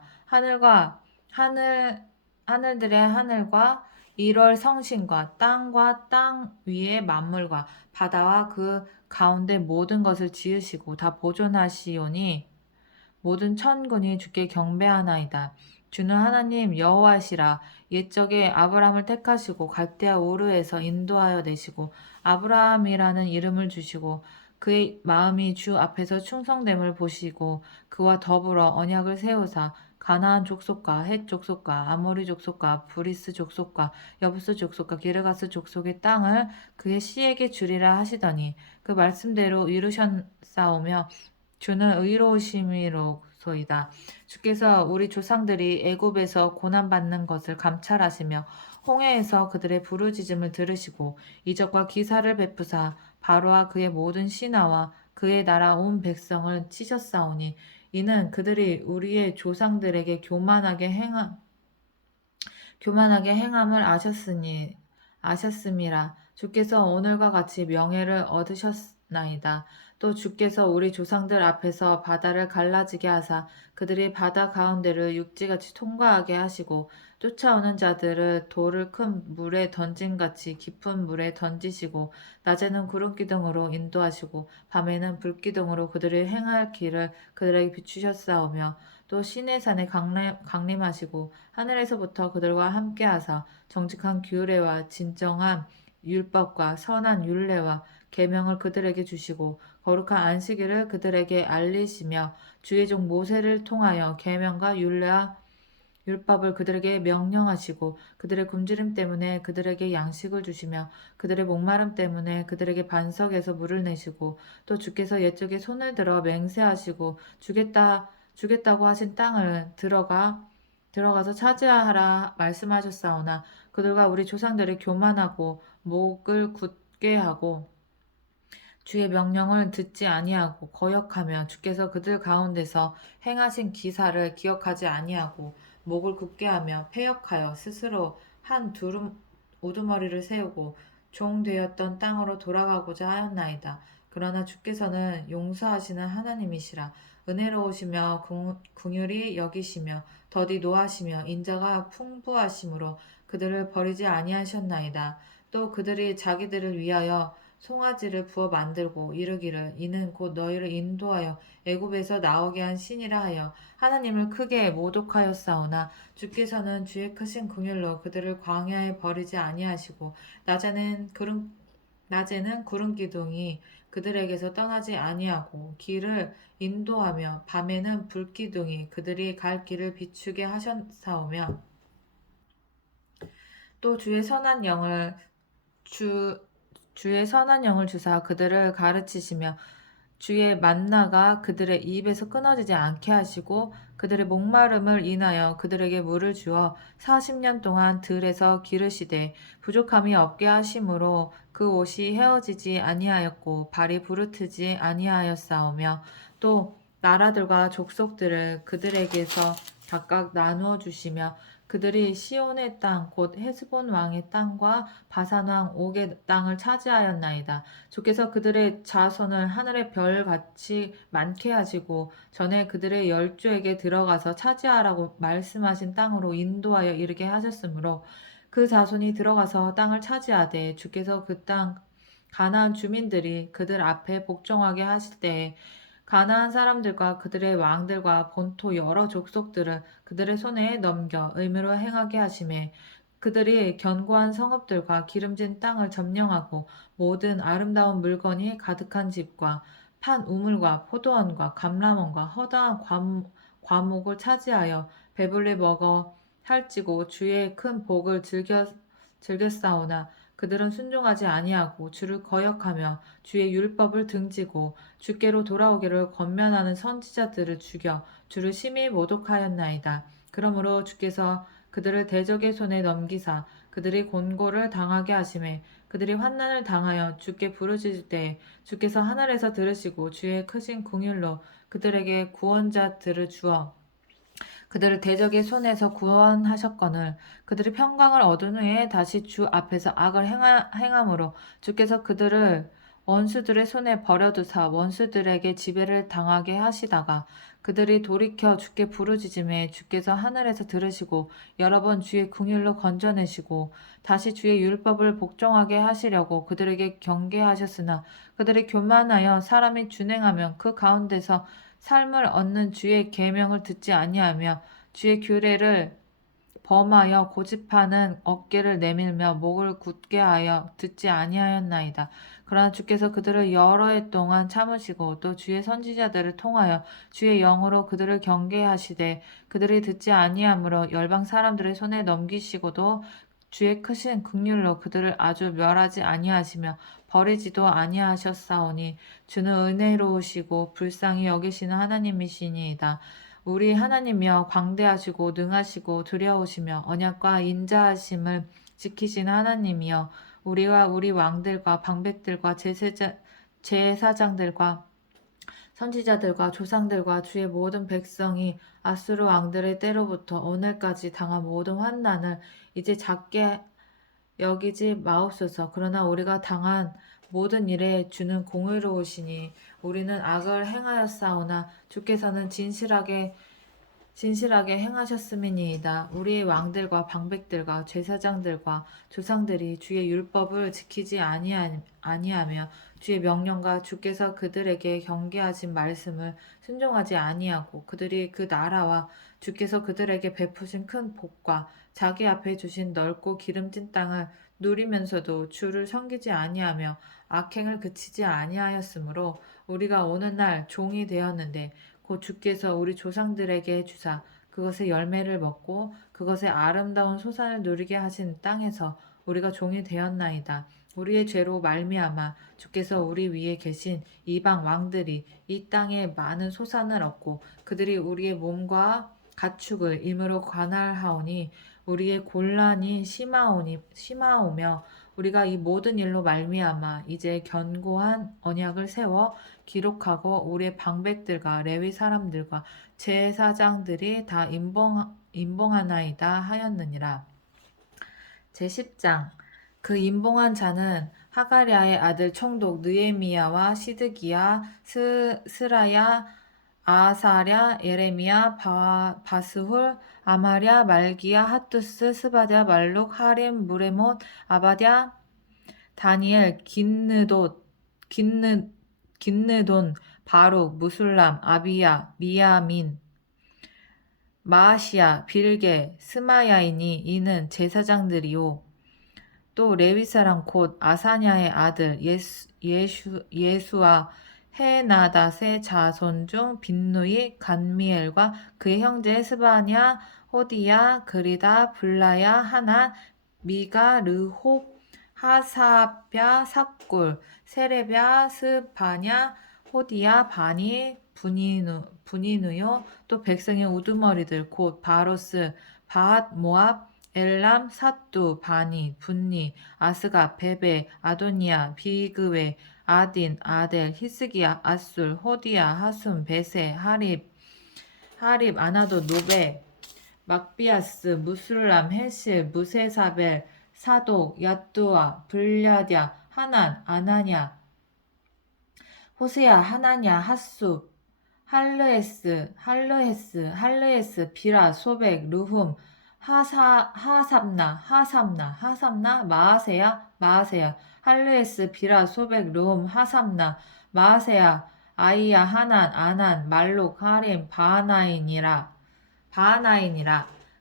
하늘들의 하늘과 1월 성신과 땅과 땅 위의 만물과 바다와 그 가운데 모든 것을 지으시고 다 보존하시오니 모든 천군이 주께 경배하나이다. 주는 하나님 여호와시라. 옛적에 아브라함을 택하시고 갈대아 우르에서 인도하여 내시고 아브라함이라는 이름을 주시고 그의 마음이 주 앞에서 충성됨을 보시고 그와 더불어 언약을 세우사 가나안 족속과 헷 족속과 아모리 족속과 브리스 족속과 여부스 족속과 기르가스 족속의 땅을 그의 씨에게 주리라 하시더니 그 말씀대로 이루셨사오며 주는 의로우심이로소이다. 주께서 우리 조상들이 애굽에서 고난받는 것을 감찰하시며 홍해에서 그들의 부르짖음을 들으시고 이적과 기사를 베푸사 바로와 그의 모든 신하와 그의 나라 온 백성을 치셨사오니 이는 그들이 우리의 조상들에게 교만하게 행함을 아셨음이라. 주께서 오늘과 같이 명예를 얻으셨나이다. 또 주께서 우리 조상들 앞에서 바다를 갈라지게 하사 그들이 바다 가운데를 육지같이 통과하게 하시고 쫓아오는 자들을 돌을 큰 물에 던짐같이 깊은 물에 던지시고 낮에는 구름기둥으로 인도하시고 밤에는 불기둥으로 그들이 행할 길을 그들에게 비추셨사오며 또 시내산에 강림하시고 하늘에서부터 그들과 함께하사 정직한 규례와 진정한 율법과 선한 율례와 계명을 그들에게 주시고 거룩한 안식일을 그들에게 알리시며 주의 종 모세를 통하여 계명과 율례와 율법을 그들에게 명령하시고 그들의 굶주림 때문에 그들에게 양식을 주시며 그들의 목마름 때문에 그들에게 반석에서 물을 내시고 또 주께서 옛적에 손을 들어 맹세하시고 주겠다고 하신 땅을 들어가서 차지하라 말씀하셨사오나 그들과 우리 조상들이 교만하고 목을 굳게 하고 주의 명령을 듣지 아니하고 거역하며 주께서 그들 가운데서 행하신 기사를 기억하지 아니하고 목을 굳게 하며 패역하여 스스로 한 우두머리를 세우고 종 되었던 땅으로 돌아가고자 하였나이다. 그러나 주께서는 용서하시는 하나님이시라. 은혜로우시며 긍휼히 여기시며 더디 노하시며 인자가 풍부하심으로 그들을 버리지 아니하셨나이다. 또 그들이 자기들을 위하여 송아지를 부어 만들고 이르기를 이는 곧 너희를 인도하여 애굽에서 나오게 한 신이라 하여 하나님을 크게 모독하였사오나 주께서는 주의 크신 긍휼로 그들을 광야에 버리지 아니하시고 낮에는 낮에는 구름 기둥이 그들에게서 떠나지 아니하고 길을 인도하며 밤에는 불 기둥이 그들이 갈 길을 비추게 하셨사오며 또 주의 선한 영을 주사 그들을 가르치시며 주의 만나가 그들의 입에서 끊어지지 않게 하시고 그들의 목마름을 인하여 그들에게 물을 주어 40년 동안 들에서 기르시되 부족함이 없게 하심으로 그 옷이 헤어지지 아니하였고 발이 부르트지 아니하였사오며 또 나라들과 족속들을 그들에게서 각각 나누어 주시며 그들이 시온의 땅 곧 헤스본 왕의 땅과 바산 왕 옥의 땅을 차지하였나이다. 주께서 그들의 자손을 하늘의 별같이 많게 하시고 전에 그들의 열조에게 들어가서 차지하라고 말씀하신 땅으로 인도하여 이르게 하셨으므로 그 자손이 들어가서 땅을 차지하되 주께서 그 땅 가나안 주민들이 그들 앞에 복종하게 하실 때에 가나안 사람들과 그들의 왕들과 본토 여러 족속들을 그들의 손에 넘겨 의무로 행하게 하심에 그들이 견고한 성읍들과 기름진 땅을 점령하고 모든 아름다운 물건이 가득한 집과 판 우물과 포도원과 감람원과 허다한 과목을 차지하여 배불리 먹어 살찌고 주의 큰 복을 즐겼사오나 그들은 순종하지 아니하고 주를 거역하며 주의 율법을 등지고 주께로 돌아오기를 권면하는 선지자들을 죽여 주를 심히 모독하였나이다. 그러므로 주께서 그들을 대적의 손에 넘기사 그들이 곤고를 당하게 하심에 그들이 환난을 당하여 주께 부르짖을 때에 주께서 하늘에서 들으시고 주의 크신 긍휼로 그들에게 구원자들을 주어 그들을 대적의 손에서 구원하셨거늘 그들이 평강을 얻은 후에 다시 주 앞에서 악을 행함으로 주께서 그들을 원수들의 손에 버려두사 원수들에게 지배를 당하게 하시다가 그들이 돌이켜 주께 부르짖음에 주께서 하늘에서 들으시고 여러 번 주의 긍휼로 건져내시고 다시 주의 율법을 복종하게 하시려고 그들에게 경계하셨으나 그들이 교만하여 사람이 준행하면 그 가운데서 삶을 얻는 주의 계명을 듣지 아니하며 주의 규례를 범하여 고집하는 어깨를 내밀며 목을 굳게 하여 듣지 아니하였나이다. 그러나 주께서 그들을 여러 해 동안 참으시고 또 주의 선지자들을 통하여 주의 영으로 그들을 경계하시되 그들이 듣지 아니하므로 열방 사람들의 손에 넘기시고도 주의 크신 긍휼로 그들을 아주 멸하지 아니하시며 버리지도 아니하셨사오니 주는 은혜로우시고 불쌍히 여기시는 하나님이시니이다. 우리 하나님이여 광대하시고 능하시고 두려우시며 언약과 인자하심을 지키시는 하나님이여 우리와 우리 왕들과 방백들과 제사장들과 선지자들과 조상들과 주의 모든 백성이 아수르 왕들의 때로부터 오늘까지 당한 모든 환난을 이제 작게 여기지 마옵소서. 그러나 우리가 당한 모든 일에 주는 공의로우시니 우리는 악을 행하였사오나 주께서는 진실하게 행하셨음이니이다. 우리의 왕들과 방백들과 제사장들과 조상들이 주의 율법을 지키지 아니하며 주의 명령과 주께서 그들에게 경계하신 말씀을 순종하지 아니하고 그들이 그 나라와 주께서 그들에게 베푸신 큰 복과 자기 앞에 주신 넓고 기름진 땅을 누리면서도 주를 섬기지 아니하며 악행을 그치지 아니하였으므로 우리가 오늘날 종이 되었는데 곧 주께서 우리 조상들에게 주사 그것의 열매를 먹고 그것의 아름다운 소산을 누리게 하신 땅에서 우리가 종이 되었나이다. 우리의 죄로 말미암아 주께서 우리 위에 계신 이방 왕들이 이 땅에 많은 소산을 얻고 그들이 우리의 몸과 가축을 임으로 관할하오니 우리의 곤란이 심하오며 우리가 이 모든 일로 말미암아 이제 견고한 언약을 세워 기록하고 우리의 방백들과 레위 사람들과 제사장들이 다 임봉하나이다 하였느니라. 제10장 그 임봉한 자는 하가랴의 아들 총독 느헤미야와 시드기야, 스라야, 아사랴, 예레미야, 바스훌, 아마랴, 말기야, 핫두스, 스바랴, 말룩, 하림, 무레못, 아바랴, 다니엘, 긴느돈, 바룩, 무술람, 아비야, 미야민, 마아시야, 빌게, 스마야이니 이는 제사장들이요. 또 레위 사람 곧 아사냐의 아들 예수와 헤나닷의 자손 중 빈누이 간미엘과 그의 형제 스바냐 호디야 그리다 블라야 하난 미가 르홉 하사랴 삭굴 세레랴 스바냐 호디야 바니 분이누요 또 백성의 우두머리들 곧 바로스 바핫 모압 엘람 사뚜 바니 분니 아스가 베베 아도니아 비그웨 아딘 아델 히스기야 아술 호디야 하숨 베세 하립 아나도 노베 막비아스 무술람 헤실 무세사벨 사독 야뚜아 블랴랴 하난 아나냐 호세야 하나냐 핫숲 할르헤스 비라 소백 르훔 하삼나 마아세야 할르헤스 비라 소백 르훔 하삼나 마아세야 아이야 하난 아난 말록 하림 바하나인이라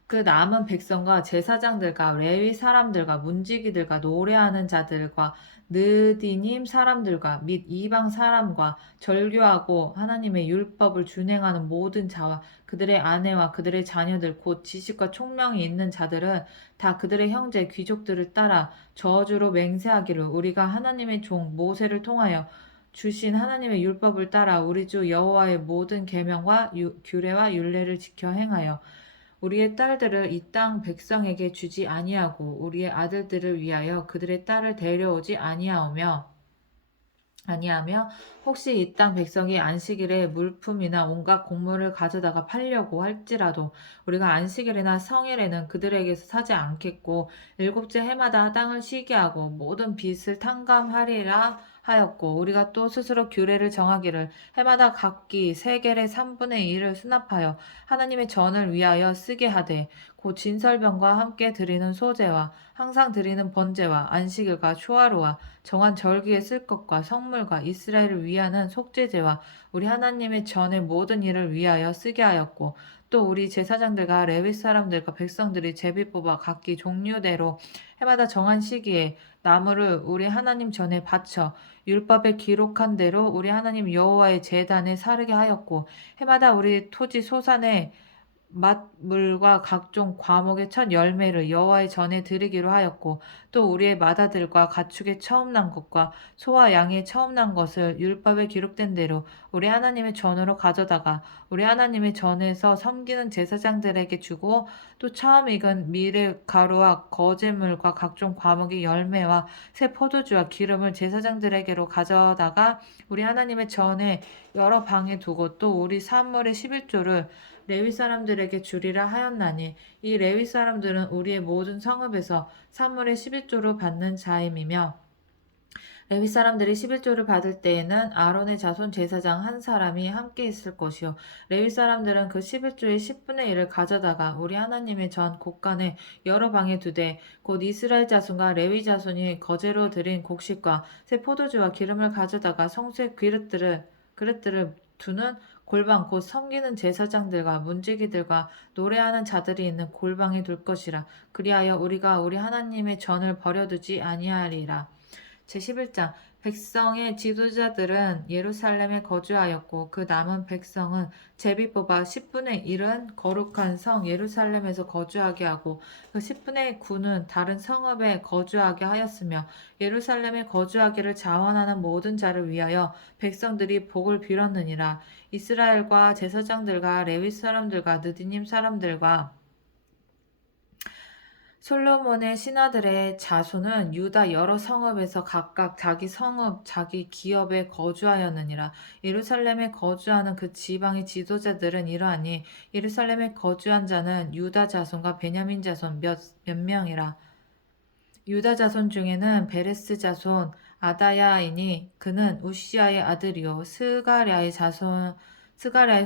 그 남은 백성과 제사장들과 레위 사람들과 문지기들과 노래하는 자들과 느디님 사람들과 및 이방 사람과 절교하고 하나님의 율법을 준행하는 모든 자와 그들의 아내와 그들의 자녀들 곧 지식과 총명이 있는 자들은 다 그들의 형제 귀족들을 따라 저주로 맹세하기를 우리가 하나님의 종 모세를 통하여 주신 하나님의 율법을 따라 우리 주 여호와의 모든 계명과 규례와 율례를 지켜 행하여 우리의 딸들을 이 땅 백성에게 주지 아니하고 우리의 아들들을 위하여 그들의 딸을 데려오지 아니하며 혹시 이 땅 백성이 안식일에 물품이나 온갖 곡물을 가져다가 팔려고 할지라도 우리가 안식일이나 성일에는 그들에게서 사지 않겠고 일곱째 해마다 땅을 쉬게 하고 모든 빚을 탕감하리라 하였고 우리가 또 스스로 규례를 정하기를 해마다 각기 세겔의 3분의 1을 수납하여 하나님의 전을 위하여 쓰게 하되 곧 진설병과 함께 드리는 소제와 항상 드리는 번제와 안식일과 초하루와 정한 절기에 쓸 것과 성물과 이스라엘을 위하는 속죄제와 우리 하나님의 전의 모든 일을 위하여 쓰게 하였고 또 우리 제사장들과 레위 사람들과 백성들이 제비 뽑아 각기 종류대로 해마다 정한 시기에 나무를 우리 하나님 전에 바쳐 율법에 기록한 대로 우리 하나님 여호와의 제단에 사르게 하였고 해마다 우리 토지 소산의 맛물과 각종 과목의 첫 열매를 여호와의 전에 드리기로 하였고 또 우리의 마다들과 가축의 처음 난 것과 소와 양의 처음 난 것을 율법에 기록된 대로 우리 하나님의 전으로 가져다가 우리 하나님의 전에서 섬기는 제사장들에게 주고 또 처음 익은 밀의 가루와 거제물과 각종 과목의 열매와 새 포도주와 기름을 제사장들에게로 가져다가 우리 하나님의 전에 여러 방에 두고 또 우리 산물의 11조를 레위 사람들에게 주리라 하였나니 이 레위 사람들은 우리의 모든 성읍에서 산물의 11조를 받는 자임이며 레위 사람들이 11조를 받을 때에는 아론의 자손 제사장 한 사람이 함께 있을 것이요 레위 사람들은 그 11조의 10분의 1을 가져다가 우리 하나님의 전 곳간에 여러 방에 두되 곧 이스라엘 자손과 레위 자손이 거제로 드린 곡식과 새 포도주와 기름을 가져다가 성소의 그릇들을 두는 골방 곧 섬기는 제사장들과 문지기들과 노래하는 자들이 있는 골방에 둘 것이라. 그리하여 우리가 우리 하나님의 전을 버려두지 아니하리라. 제11장 백성의 지도자들은 예루살렘에 거주하였고 그 남은 백성은 제비 뽑아 10분의 1은 거룩한 성 예루살렘에서 거주하게 하고 그 10분의 9는 다른 성읍에 거주하게 하였으며 예루살렘에 거주하기를 자원하는 모든 자를 위하여 백성들이 복을 빌었느니라. 이스라엘과 제사장들과 레위 사람들과 느디님 사람들과 솔로몬의 신하들의 자손은 유다 여러 성읍에서 각각 자기 성읍, 자기 기업에 거주하였느니라. 예루살렘에 거주하는 그 지방의 지도자들은 이러하니 예루살렘에 거주한 자는 유다 자손과 베냐민 자손 몇 명이라. 유다 자손 중에는 베레스 자손 아다야이니 그는 우시아의 아들이요 스가랴의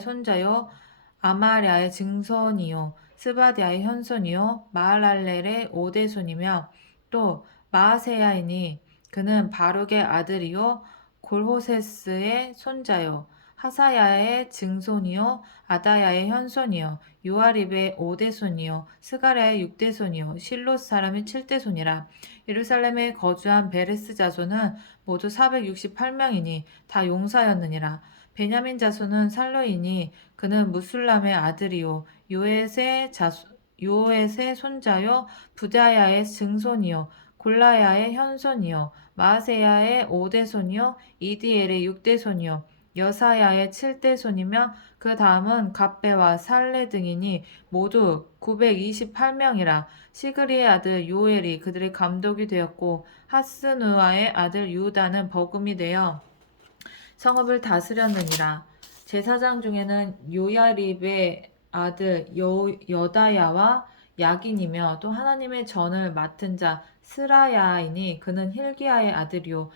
손자요 아마랴의 증손이요 스바디아의 현손이요 마할랄렐의 오대손이며 또 마아세야이니 그는 바룩의 아들이요 골호세스의 손자요 하사야의 증손이요 아다야의 현손이요 요아립의 5대손이요 스가랴의 6대손이요 실롯 사람의 7대손이라. 예루살렘에 거주한 베레스 자손은 모두 468명이니 다 용사였느니라. 베냐민 자손은 살로이니 그는 무술람의 아들이요 요엣의 손자요 부다야의 증손이요 골라야의 현손이요 마아세야의 5대손이요 이디엘의 6대손이요 여사야의 7대손이며 그 다음은 갑배와 살레 등이니 모두 928명이라. 시그리의 아들 요엘이 그들의 감독이 되었고 하스누아의 아들 유다는 버금이 되어 성읍을 다스렸느니라. 제사장 중에는 요야립의 아들 여다야와 야긴이며 또 하나님의 전을 맡은 자 스라야이니 그는 힐기야의 아들이요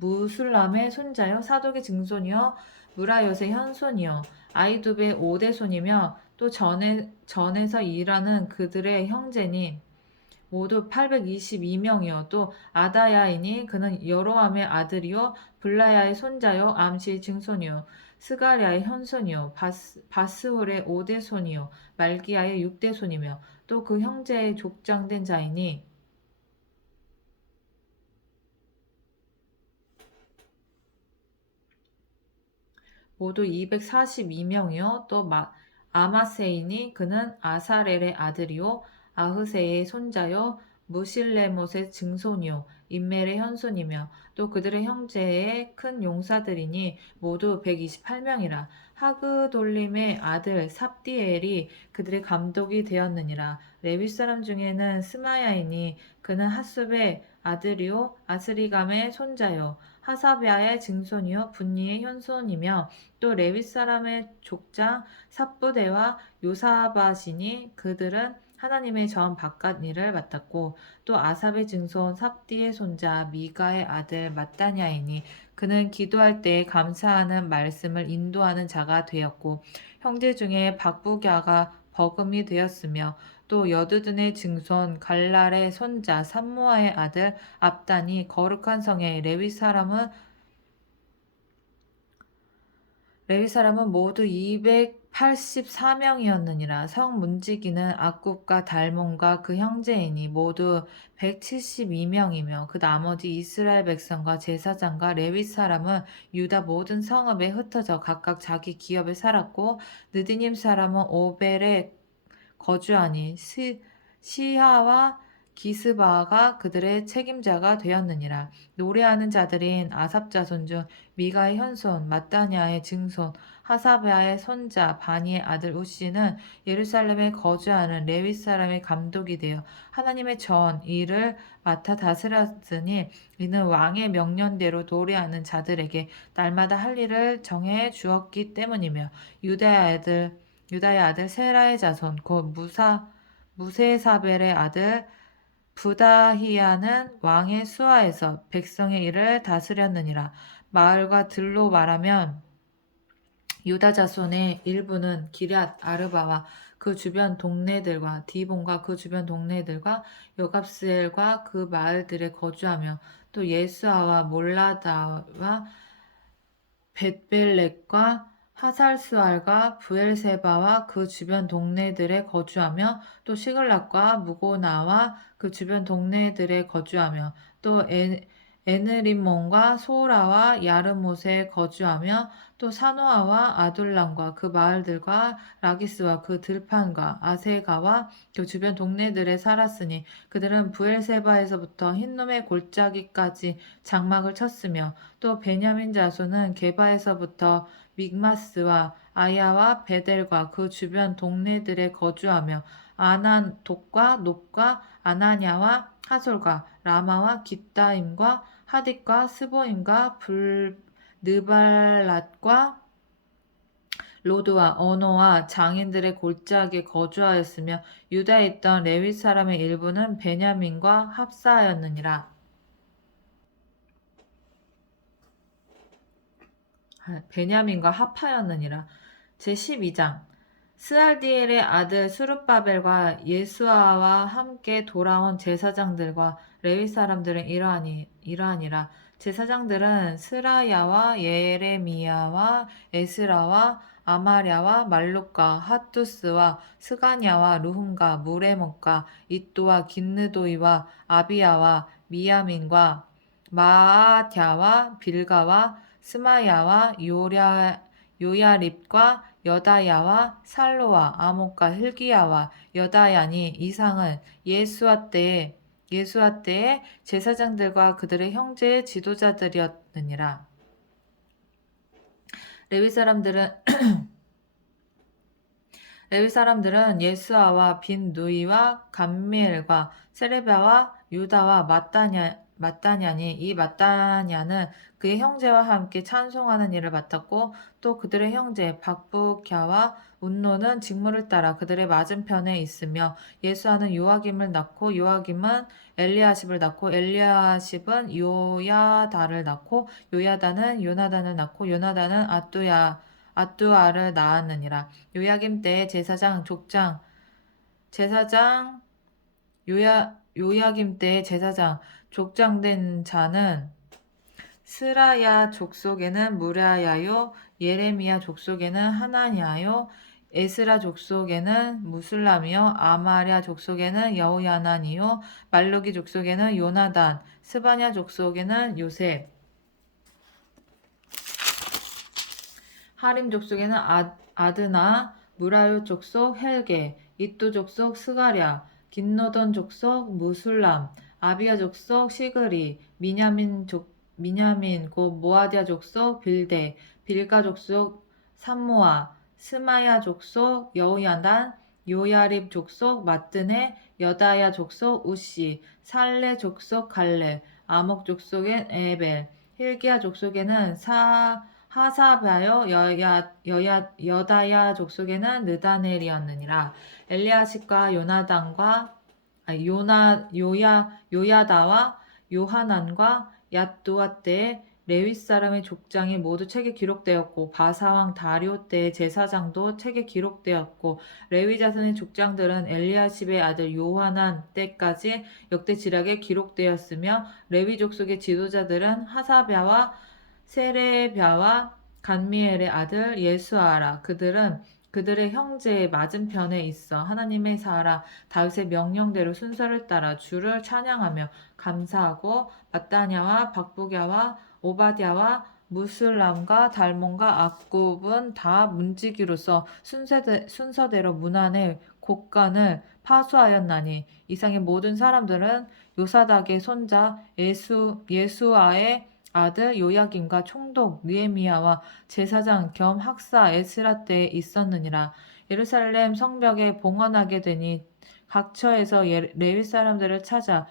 무술람의 손자요 사독의 증손이요 무라요의 현손이요 아이두베의 5대손이며 또 전에서 일하는 그들의 형제니 모두 822명이요 또 아다야이니 그는 여로함의 아들이요 블라야의 손자요 암시의 증손이요 스가랴의 현손이요 바스홀의 5대손이요 말기야의 6대손이며 또 그 형제의 족장된 자이니 모두 242명이요 또 아마세이니 그는 아사렐의 아들이요 아흐세의 손자요 무실레못의 증손이요 인멜의 현손이며 또 그들의 형제의 큰 용사들이니 모두 128명이라. 하그돌림의 아들 삽디엘이 그들의 감독이 되었느니라. 레위 사람 중에는 스마야이니 그는 핫숲의 아들이요 아스리감의 손자요 하사비아의 증손이요 분니의 현손이며 또 레위 사람의 족장 삽부대와 요사바시니 그들은 하나님의 전 바깥 일을 맡았고 또 아삽의 증손 삽디의 손자 미가의 아들 마따냐이니 그는 기도할 때 감사하는 말씀을 인도하는 자가 되었고 형제 중에 박부갸가 버금이 되었으며 또 여두둔의 증손 갈랄의 손자 삼무아의 아들 압단이 거룩한 성에 레위 사람은 모두 284명이었느니라. 성 문지기는 악굽과 달몬과 그 형제이니 모두 172명이며 그 나머지 이스라엘 백성과 제사장과 레위 사람은 유다 모든 성읍에 흩어져 각각 자기 기업에 살았고 느디님 사람은 오벨에 거주하니 시하와 기스바가 그들의 책임자가 되었느니라. 노래하는 자들인 아삽 자손 중 미가의 현손 마따냐의 증손 하사베아의 손자 바니의 아들 우시는 예루살렘에 거주하는 레위 사람의 감독이 되어 하나님의 전 일을 맡아 다스렸으니 이는 왕의 명령대로 노래하는 자들에게 날마다 할 일을 정해 주었기 때문이며 유다의 아들 세라의 자손 곧 무세사벨의 아들 부다히야는 왕의 수하에서 백성의 일을 다스렸느니라. 마을과 들로 말하면 유다 자손의 일부는 기럇 아르바와 그 주변 동네들과 디본과 그 주변 동네들과 여갑스엘과 그 마을들에 거주하며 또 예수아와 몰라다와 벳벨렉과 하살스알과 부엘세바와 그 주변 동네들에 거주하며 또 시글락과 무고나와 그 주변 동네들에 거주하며 또 에느림몬과 소라와 야르못에 거주하며 또 사노아와 아둘람과 그 마을들과 라기스와 그 들판과 아세가와 그 주변 동네들에 살았으니 그들은 부엘세바에서부터 흰놈의 골짜기까지 장막을 쳤으며 또 베냐민 자손은 게바에서부터 믹마스와 아야와 베델과 그 주변 동네들에 거주하며 아나독과 놉과 아나냐와 하솔과 라마와 깃다임과 하딕과 스보임과 느발랏과 로드와 언어와 장인들의 골짜기에 거주하였으며 유다에 있던 레위 사람의 일부는 베냐민과 합사하였느니라. 베냐민과 합하였느니라. 제12장 스알디엘의 아들 수룹바벨과 예수아와 함께 돌아온 제사장들과 레위 사람들은 이러하니라. 제사장들은 스라야와 예레미야와 에스라와 아마랴와 말룩과 핫두스와 스가냐와 루흠과 무레몬과 이또와 긴느도이와 아비야와 미야민과 마아랴와 빌가와 스마야와 요야립과 여다야와 살로와 아목과 hil기야와 여다야니 이상은 예수와 때의 제사장들과 그들의 형제의 지도자들이었느니라. 레위 사람들은 예수아와 빈누이와 감미엘과 세레바와 유다와 마따냐니 이 마따냐는 그의 형제와 함께 찬송하는 일을 맡았고 또 그들의 형제 박부갸와 운노는 직무를 따라 그들의 맞은편에 있으며 예수아는 요아김을 낳고 요아김은 엘리야십을 낳고 엘리야십은 요야다를 낳고 요야다는 요나단을 낳고 요나단은 아뚜아를 낳았느니라. 요야김 때의 요야김 때의 제사장 족장된 자는 스라야 족속에는 무랴야요 예레미야 족속에는 하나냐요 에스라 족속에는 무술람이요 아마랴 족속에는 여호야난이요 말루기 족속에는 요나단 스바냐 족속에는 요셉 하림 족속에는 아드나 무라요 족속 헬게 이또 족속 스가랴 긴노던 족속 무술람 아비야 족속 시그리 미냐민 곧 모아디아 족속 빌데 빌가 족속 삼모아 스마야 족속 여호야단 요야립 족속 마뜨네 여다야 족속 우시 살레 족속 갈렙 아목 족속엔 에벨 hil기야 족속에는 하사바요 여다야 족속에는 느다넬이었느니라. 엘리야십과 요야다와 요하난과 얏두아 때에 레위 사람의 족장이 모두 책에 기록되었고 바사왕 다리오 때의 제사장도 책에 기록되었고 레위 자손의 족장들은 엘리야십의 아들 요하난 때까지 역대지략에 기록되었으며 레위 족속의 지도자들은 하사랴와 세레랴와 간미엘의 아들 예수아라. 그들은 그들의 형제의 맞은편에 있어 하나님의 사라 다윗의 명령대로 순서를 따라 주를 찬양하며 감사하고 마따냐와 박부갸와 오바댜와 무슬람과 달몬과 악굽은 다 문지기로서 순서대로 문안의 곡간을 파수하였나니 이상의 모든 사람들은 요사닥의 손자 예수아의 아들 요야김과 총독 느헤미야와 제사장 겸 학사 에스라 때에 있었느니라. 예루살렘 성벽에 봉헌하게 되니 각 처에서 레위 사람들을 찾아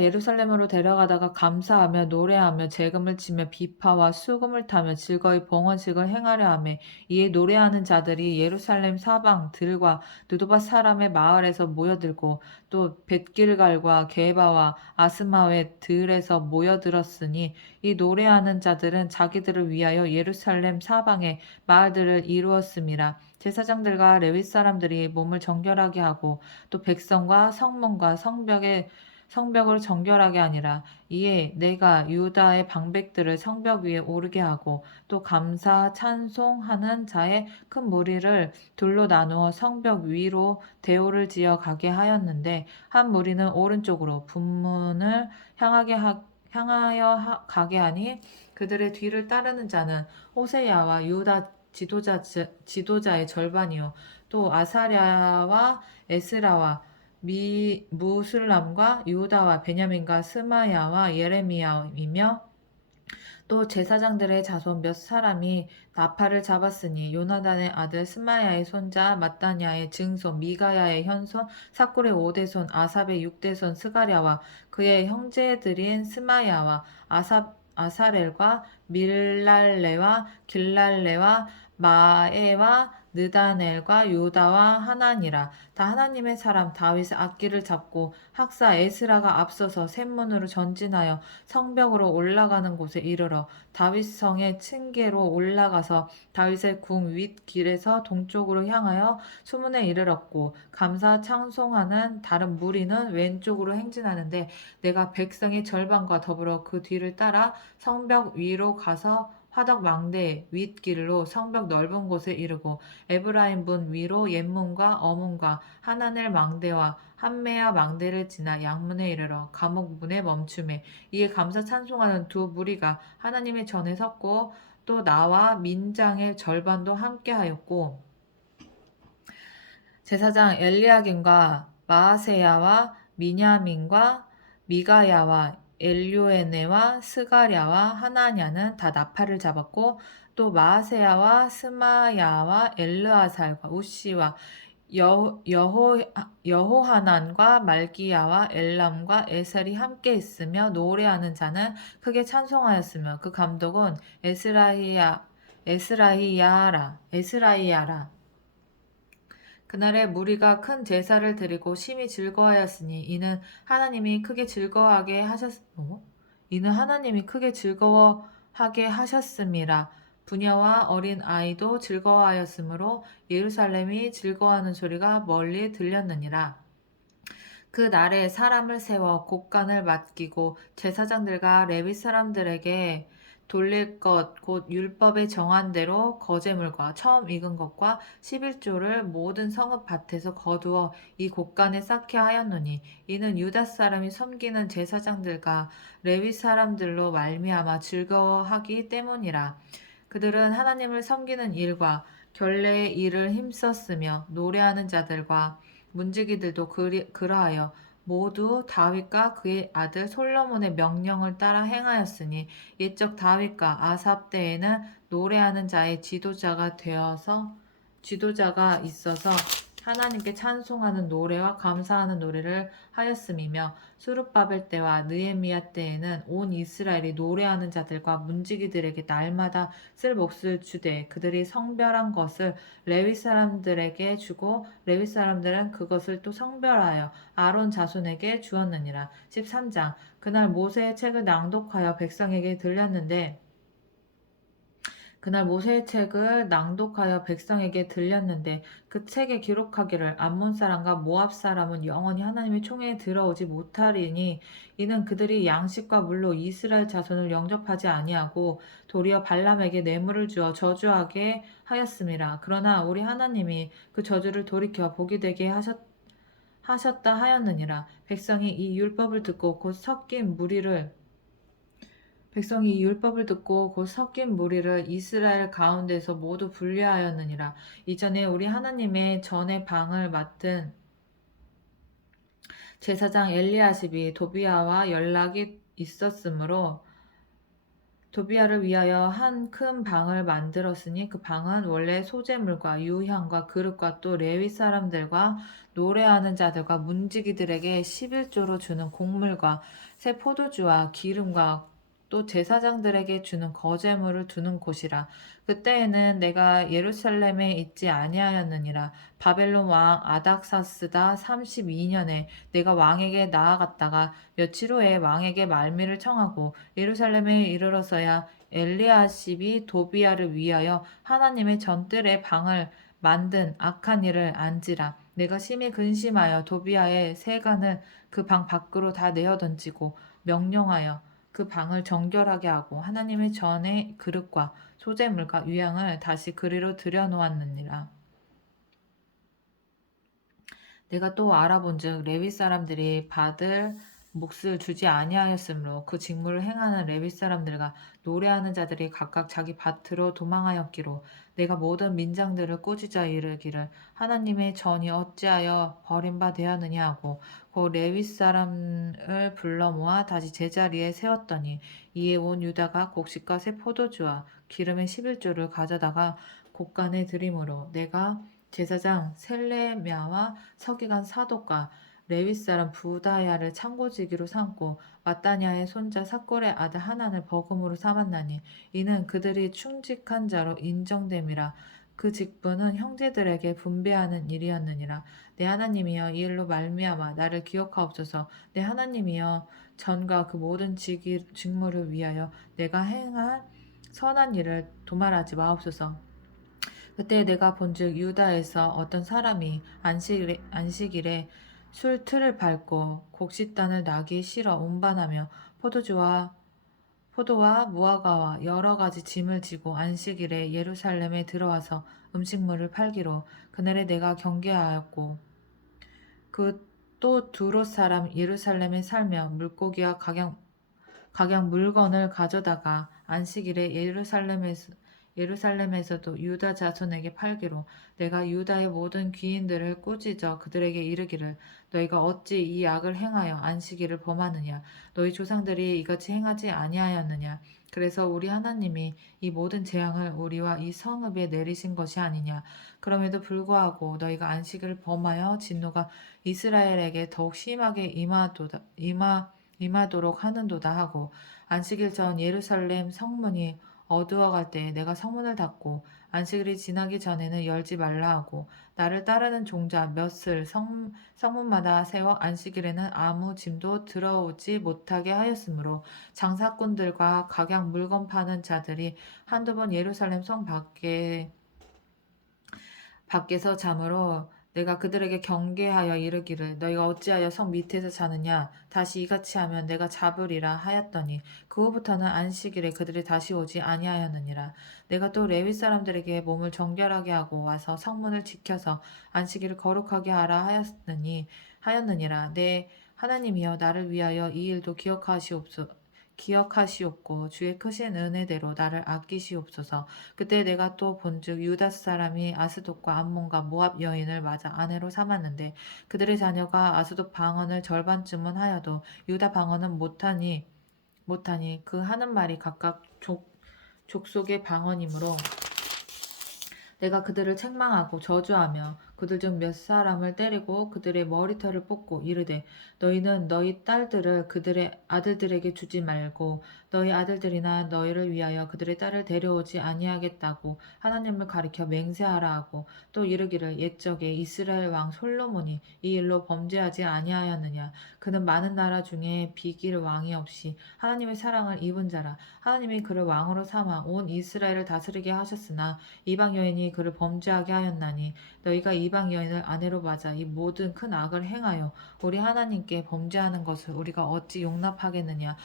예루살렘으로 데려가다가 감사하며 노래하며 재금을 치며 비파와 수금을 타며 즐거이 봉헌식을 행하려 하며 이에 노래하는 자들이 예루살렘 사방 들과 느도바 사람의 마을에서 모여들고 또 벳길갈과 게바와 아스마의 들에서 모여들었으니 이 노래하는 자들은 자기들을 위하여 예루살렘 사방의 마을들을 이루었음이라. 제사장들과 레위 사람들이 몸을 정결하게 하고 또 백성과 성문과 성벽을 정결하게 하니라. 이에 내가 유다의 방백들을 성벽 위에 오르게 하고 또 감사 찬송하는 자의 큰 무리를 둘로 나누어 성벽 위로 대오를 지어 가게 하였는데 한 무리는 오른쪽으로 분문을 향하여 가게 하니 그들의 뒤를 따르는 자는 호세야와 유다 지도자의 절반이요 또 아사랴와 에스라와 무술람과 유다와 베냐민과 스마야와 예레미야이며 또 제사장들의 자손 몇 사람이 나팔을 잡았으니 요나단의 아들 스마야의 손자 마따냐의 증손 미가야의 현손 사꿀의 5대손 아삽의 6대손 스가랴와 그의 형제들인 스마야와 아사렐과 밀랄레와 길랄레와 마에와 느다넬과 요다와 하나니라. 다 하나님의 사람 다윗의 악기를 잡고 학사 에스라가 앞서서 샘문으로 전진하여 성벽으로 올라가는 곳에 이르러 다윗 성의 층계로 올라가서 다윗의 궁 윗 길에서 동쪽으로 향하여 수문에 이르렀고 감사 찬송하는 다른 무리는 왼쪽으로 행진하는데 내가 백성의 절반과 더불어 그 뒤를 따라 성벽 위로 가서 화덕 망대 윗길로 성벽 넓은 곳에 이르고 에브라임 문 위로 옛문과 어문과 하나넬 망대와 한메아 망대를 지나 양문에 이르러 감옥 문에 멈추매 이에 감사 찬송하는 두 무리가 하나님의 전에 섰고 또 나와 민장의 절반도 함께하였고 제사장 엘리야김과 마아세야와 미냐민과 미가야와 엘요에네와 스가랴와 하나냐는 다 나팔을 잡았고 또 마아세야와 스마야와 엘르아살과 우시와 여호하난과 말기야와 엘람과 에셀이 함께 있으며 노래하는 자는 크게 찬송하였으며 그 감독은 에스라이야라. 그날에 무리가 큰 제사를 드리고 심히 즐거워하였으니 이는 하나님이 크게 즐거워하게 하셨음이라. 부녀와 어린 아이도 즐거워하였으므로 예루살렘이 즐거워하는 소리가 멀리 들렸느니라. 그 날에 사람을 세워 곡간을 맡기고 제사장들과 레위 사람들에게 돌릴 것 곧 율법에 정한 대로 거제물과 처음 익은 것과 11조를 모든 성읍 밭에서 거두어 이 곡간에 쌓게 하였노니 이는 유다 사람이 섬기는 제사장들과 레위 사람들로 말미암아 즐거워하기 때문이라. 그들은 하나님을 섬기는 일과 결례의 일을 힘썼으며 노래하는 자들과 문지기들도 그러하여 모두 다윗과 그의 아들 솔로몬의 명령을 따라 행하였으니 옛적 다윗과 아삽 때에는 노래하는 자의 지도자가 있어서 하나님께 찬송하는 노래와 감사하는 노래를 하였음이며 수룹바벨 때와 느헤미야 때에는 온 이스라엘이 노래하는 자들과 문지기들에게 날마다 쓸 몫을 주되 그들이 성별한 것을 레위 사람들에게 주고 레위 사람들은 그것을 또 성별하여 아론 자손에게 주었느니라. 13장 그날 모세의 책을 낭독하여 백성에게 들렸는데 그 책에 기록하기를 암몬 사람과 모압 사람은 영원히 하나님의 총회에 들어오지 못하리니 이는 그들이 양식과 물로 이스라엘 자손을 영접하지 아니하고 도리어 발람에게 뇌물을 주어 저주하게 하였음이라. 그러나 우리 하나님이 그 저주를 돌이켜 복이 되게 하셨다 하였느니라. 백성이 이 율법을 듣고 곧 섞인 무리를 이스라엘 가운데서 모두 분리하였느니라. 이전에 우리 하나님의 전의 방을 맡은 제사장 엘리야십이 도비야와 연락이 있었으므로 도비야를 위하여 한 큰 방을 만들었으니 그 방은 원래 소재물과 유향과 그릇과 또 레위 사람들과 노래하는 자들과 문지기들에게 11조로 주는 곡물과 새 포도주와 기름과 또 제사장들에게 주는 거제물을 두는 곳이라. 그때에는 내가 예루살렘에 있지 아니하였느니라. 바벨론 왕 아닥사스다 32년에 내가 왕에게 나아갔다가 며칠 후에 왕에게 말미를 청하고 예루살렘에 이르러서야 엘리야십이 도비야를 위하여 하나님의 전뜰의 방을 만든 악한 일을 안지라. 내가 심히 근심하여 도비야의 세간을 그 방 밖으로 다 내어 던지고 명령하여 그 방을 정결하게 하고 하나님의 전의 그릇과 소재물과 유향을 다시 그리로 들여놓았느니라. 내가 또 알아본즉 레위 사람들이 받을 몫을 주지 아니하였으므로 그 직무를 행하는 레위 사람들과 노래하는 자들이 각각 자기 밭으로 도망하였기로 내가 모든 민장들을 꾸짖어 이르기를 하나님의 전이 어찌하여 버림바 되었느냐 하고 그 레위 사람을 불러 모아 다시 제자리에 세웠더니 이에 온 유다가 곡식과 새 포도주와 기름의 11조를 가져다가 곡간에 드림으로 내가 제사장 셀레미야와 서기관 사독과 레위 사람 부다야를 창고지기로 삼고 마따냐의 손자 삭골의 아들 하난을 버금으로 삼았나니 이는 그들이 충직한 자로 인정됨이라. 그 직분은 형제들에게 분배하는 일이었느니라. 내 하나님이여 이 일로 말미암아 나를 기억하옵소서. 내 하나님이여 전과 그 모든 직무를 위하여 내가 행한 선한 일을 도말하지 마옵소서. 그때 내가 본즉 유다에서 어떤 사람이 안식일에 술 틀을 밟고 곡식단을 나기 싫어 운반하며 포도와 무화과와 여러 가지 짐을 지고 안식일에 예루살렘에 들어와서 음식물을 팔기로 그날에 내가 경계하였고 그 또 두롯 사람 예루살렘에 살며 물고기와 각양 물건을 가져다가 안식일에 예루살렘에서도 유다 자손에게 팔기로 내가 유다의 모든 귀인들을 꾸짖어 그들에게 이르기를 너희가 어찌 이 악을 행하여 안식일을 범하느냐 너희 조상들이 이같이 행하지 아니하였느냐 그래서 우리 하나님이 이 모든 재앙을 우리와 이 성읍에 내리신 것이 아니냐 그럼에도 불구하고 너희가 안식일을 범하여 진노가 이스라엘에게 더욱 심하게 임하도록 하는도다 하고 안식일 전 예루살렘 성문이 어두워갈 때에 내가 성문을 닫고 안식일이 지나기 전에는 열지 말라 하고 나를 따르는 종자 몇을 성문마다 세워 안식일에는 아무 짐도 들어오지 못하게 하였으므로 장사꾼들과 각양 물건 파는 자들이 한두 번 예루살렘 성 밖에서 자므로 내가 그들에게 경계하여 이르기를 너희가 어찌하여 성 밑에서 자느냐 다시 이같이 하면 내가 잡으리라 하였더니 그 후부터는 안식일에 그들이 다시 오지 아니하였느니라. 내가 또 레위 사람들에게 몸을 정결하게 하고 와서 성문을 지켜서 안식일을 거룩하게 하라 하였느니라. 내 하나님이여 나를 위하여 이 일도 기억하시옵고 주의 크신 은혜대로 나를 아끼시옵소서. 그때 내가 또 본즉 유다 사람이 아스돗과 암몬과 모압 여인을 맞아 아내로 삼았는데 그들의 자녀가 아스돗 방언을 절반쯤은 하여도 유다 방언은 못하니 그 하는 말이 각각 족속의 방언이므로 내가 그들을 책망하고 저주하며 그들 중 몇 사람을 때리고 그들의 머리털을 뽑고 이르되 너희는 너희 딸들을 그들의 아들들에게 주지 말고 너희 아들들이나 너희를 위하여 그들의 딸을 데려오지 아니하겠다고 하나님을 가리켜 맹세하라 하고 또 이르기를 옛적에 이스라엘 왕 솔로몬이 이 일로 범죄하지 아니하였느냐 그는 많은 나라 중에 비길 왕이 없이 하나님의 사랑을 입은 자라 하나님이 그를 왕으로 삼아 온 이스라엘을 다스리게 하셨으나 이방 여인이 그를 범죄하게 하였나니 너희가 이방 여인을 아내로 맞아 이 모든 큰 악을 행하여 우리 하나님께 범죄하는 것을 우리가 어찌 용납하겠느냐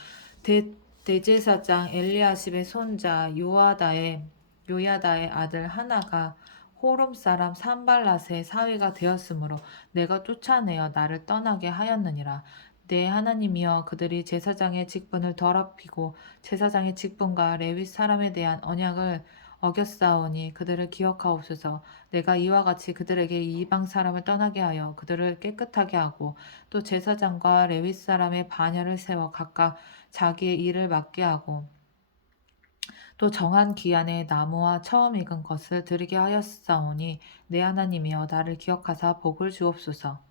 대제사장 엘리야십의 손자 요야다의 아들 하나가 호름 사람 산발랏의 사위가 되었으므로 내가 쫓아내어 나를 떠나게 하였느니라. 내 하나님이여 그들이 제사장의 직분을 더럽히고 제사장의 직분과 레위 사람에 대한 언약을 어겼사오니 그들을 기억하옵소서. 내가 이와 같이 그들에게 이방 사람을 떠나게 하여 그들을 깨끗하게 하고 또 제사장과 레위 사람의 반열을 세워 각각 자기의 일을 맡게 하고 또 정한 기한에 나무와 처음 익은 것을 드리게 하였사오니 내 하나님이여 나를 기억하사 복을 주옵소서.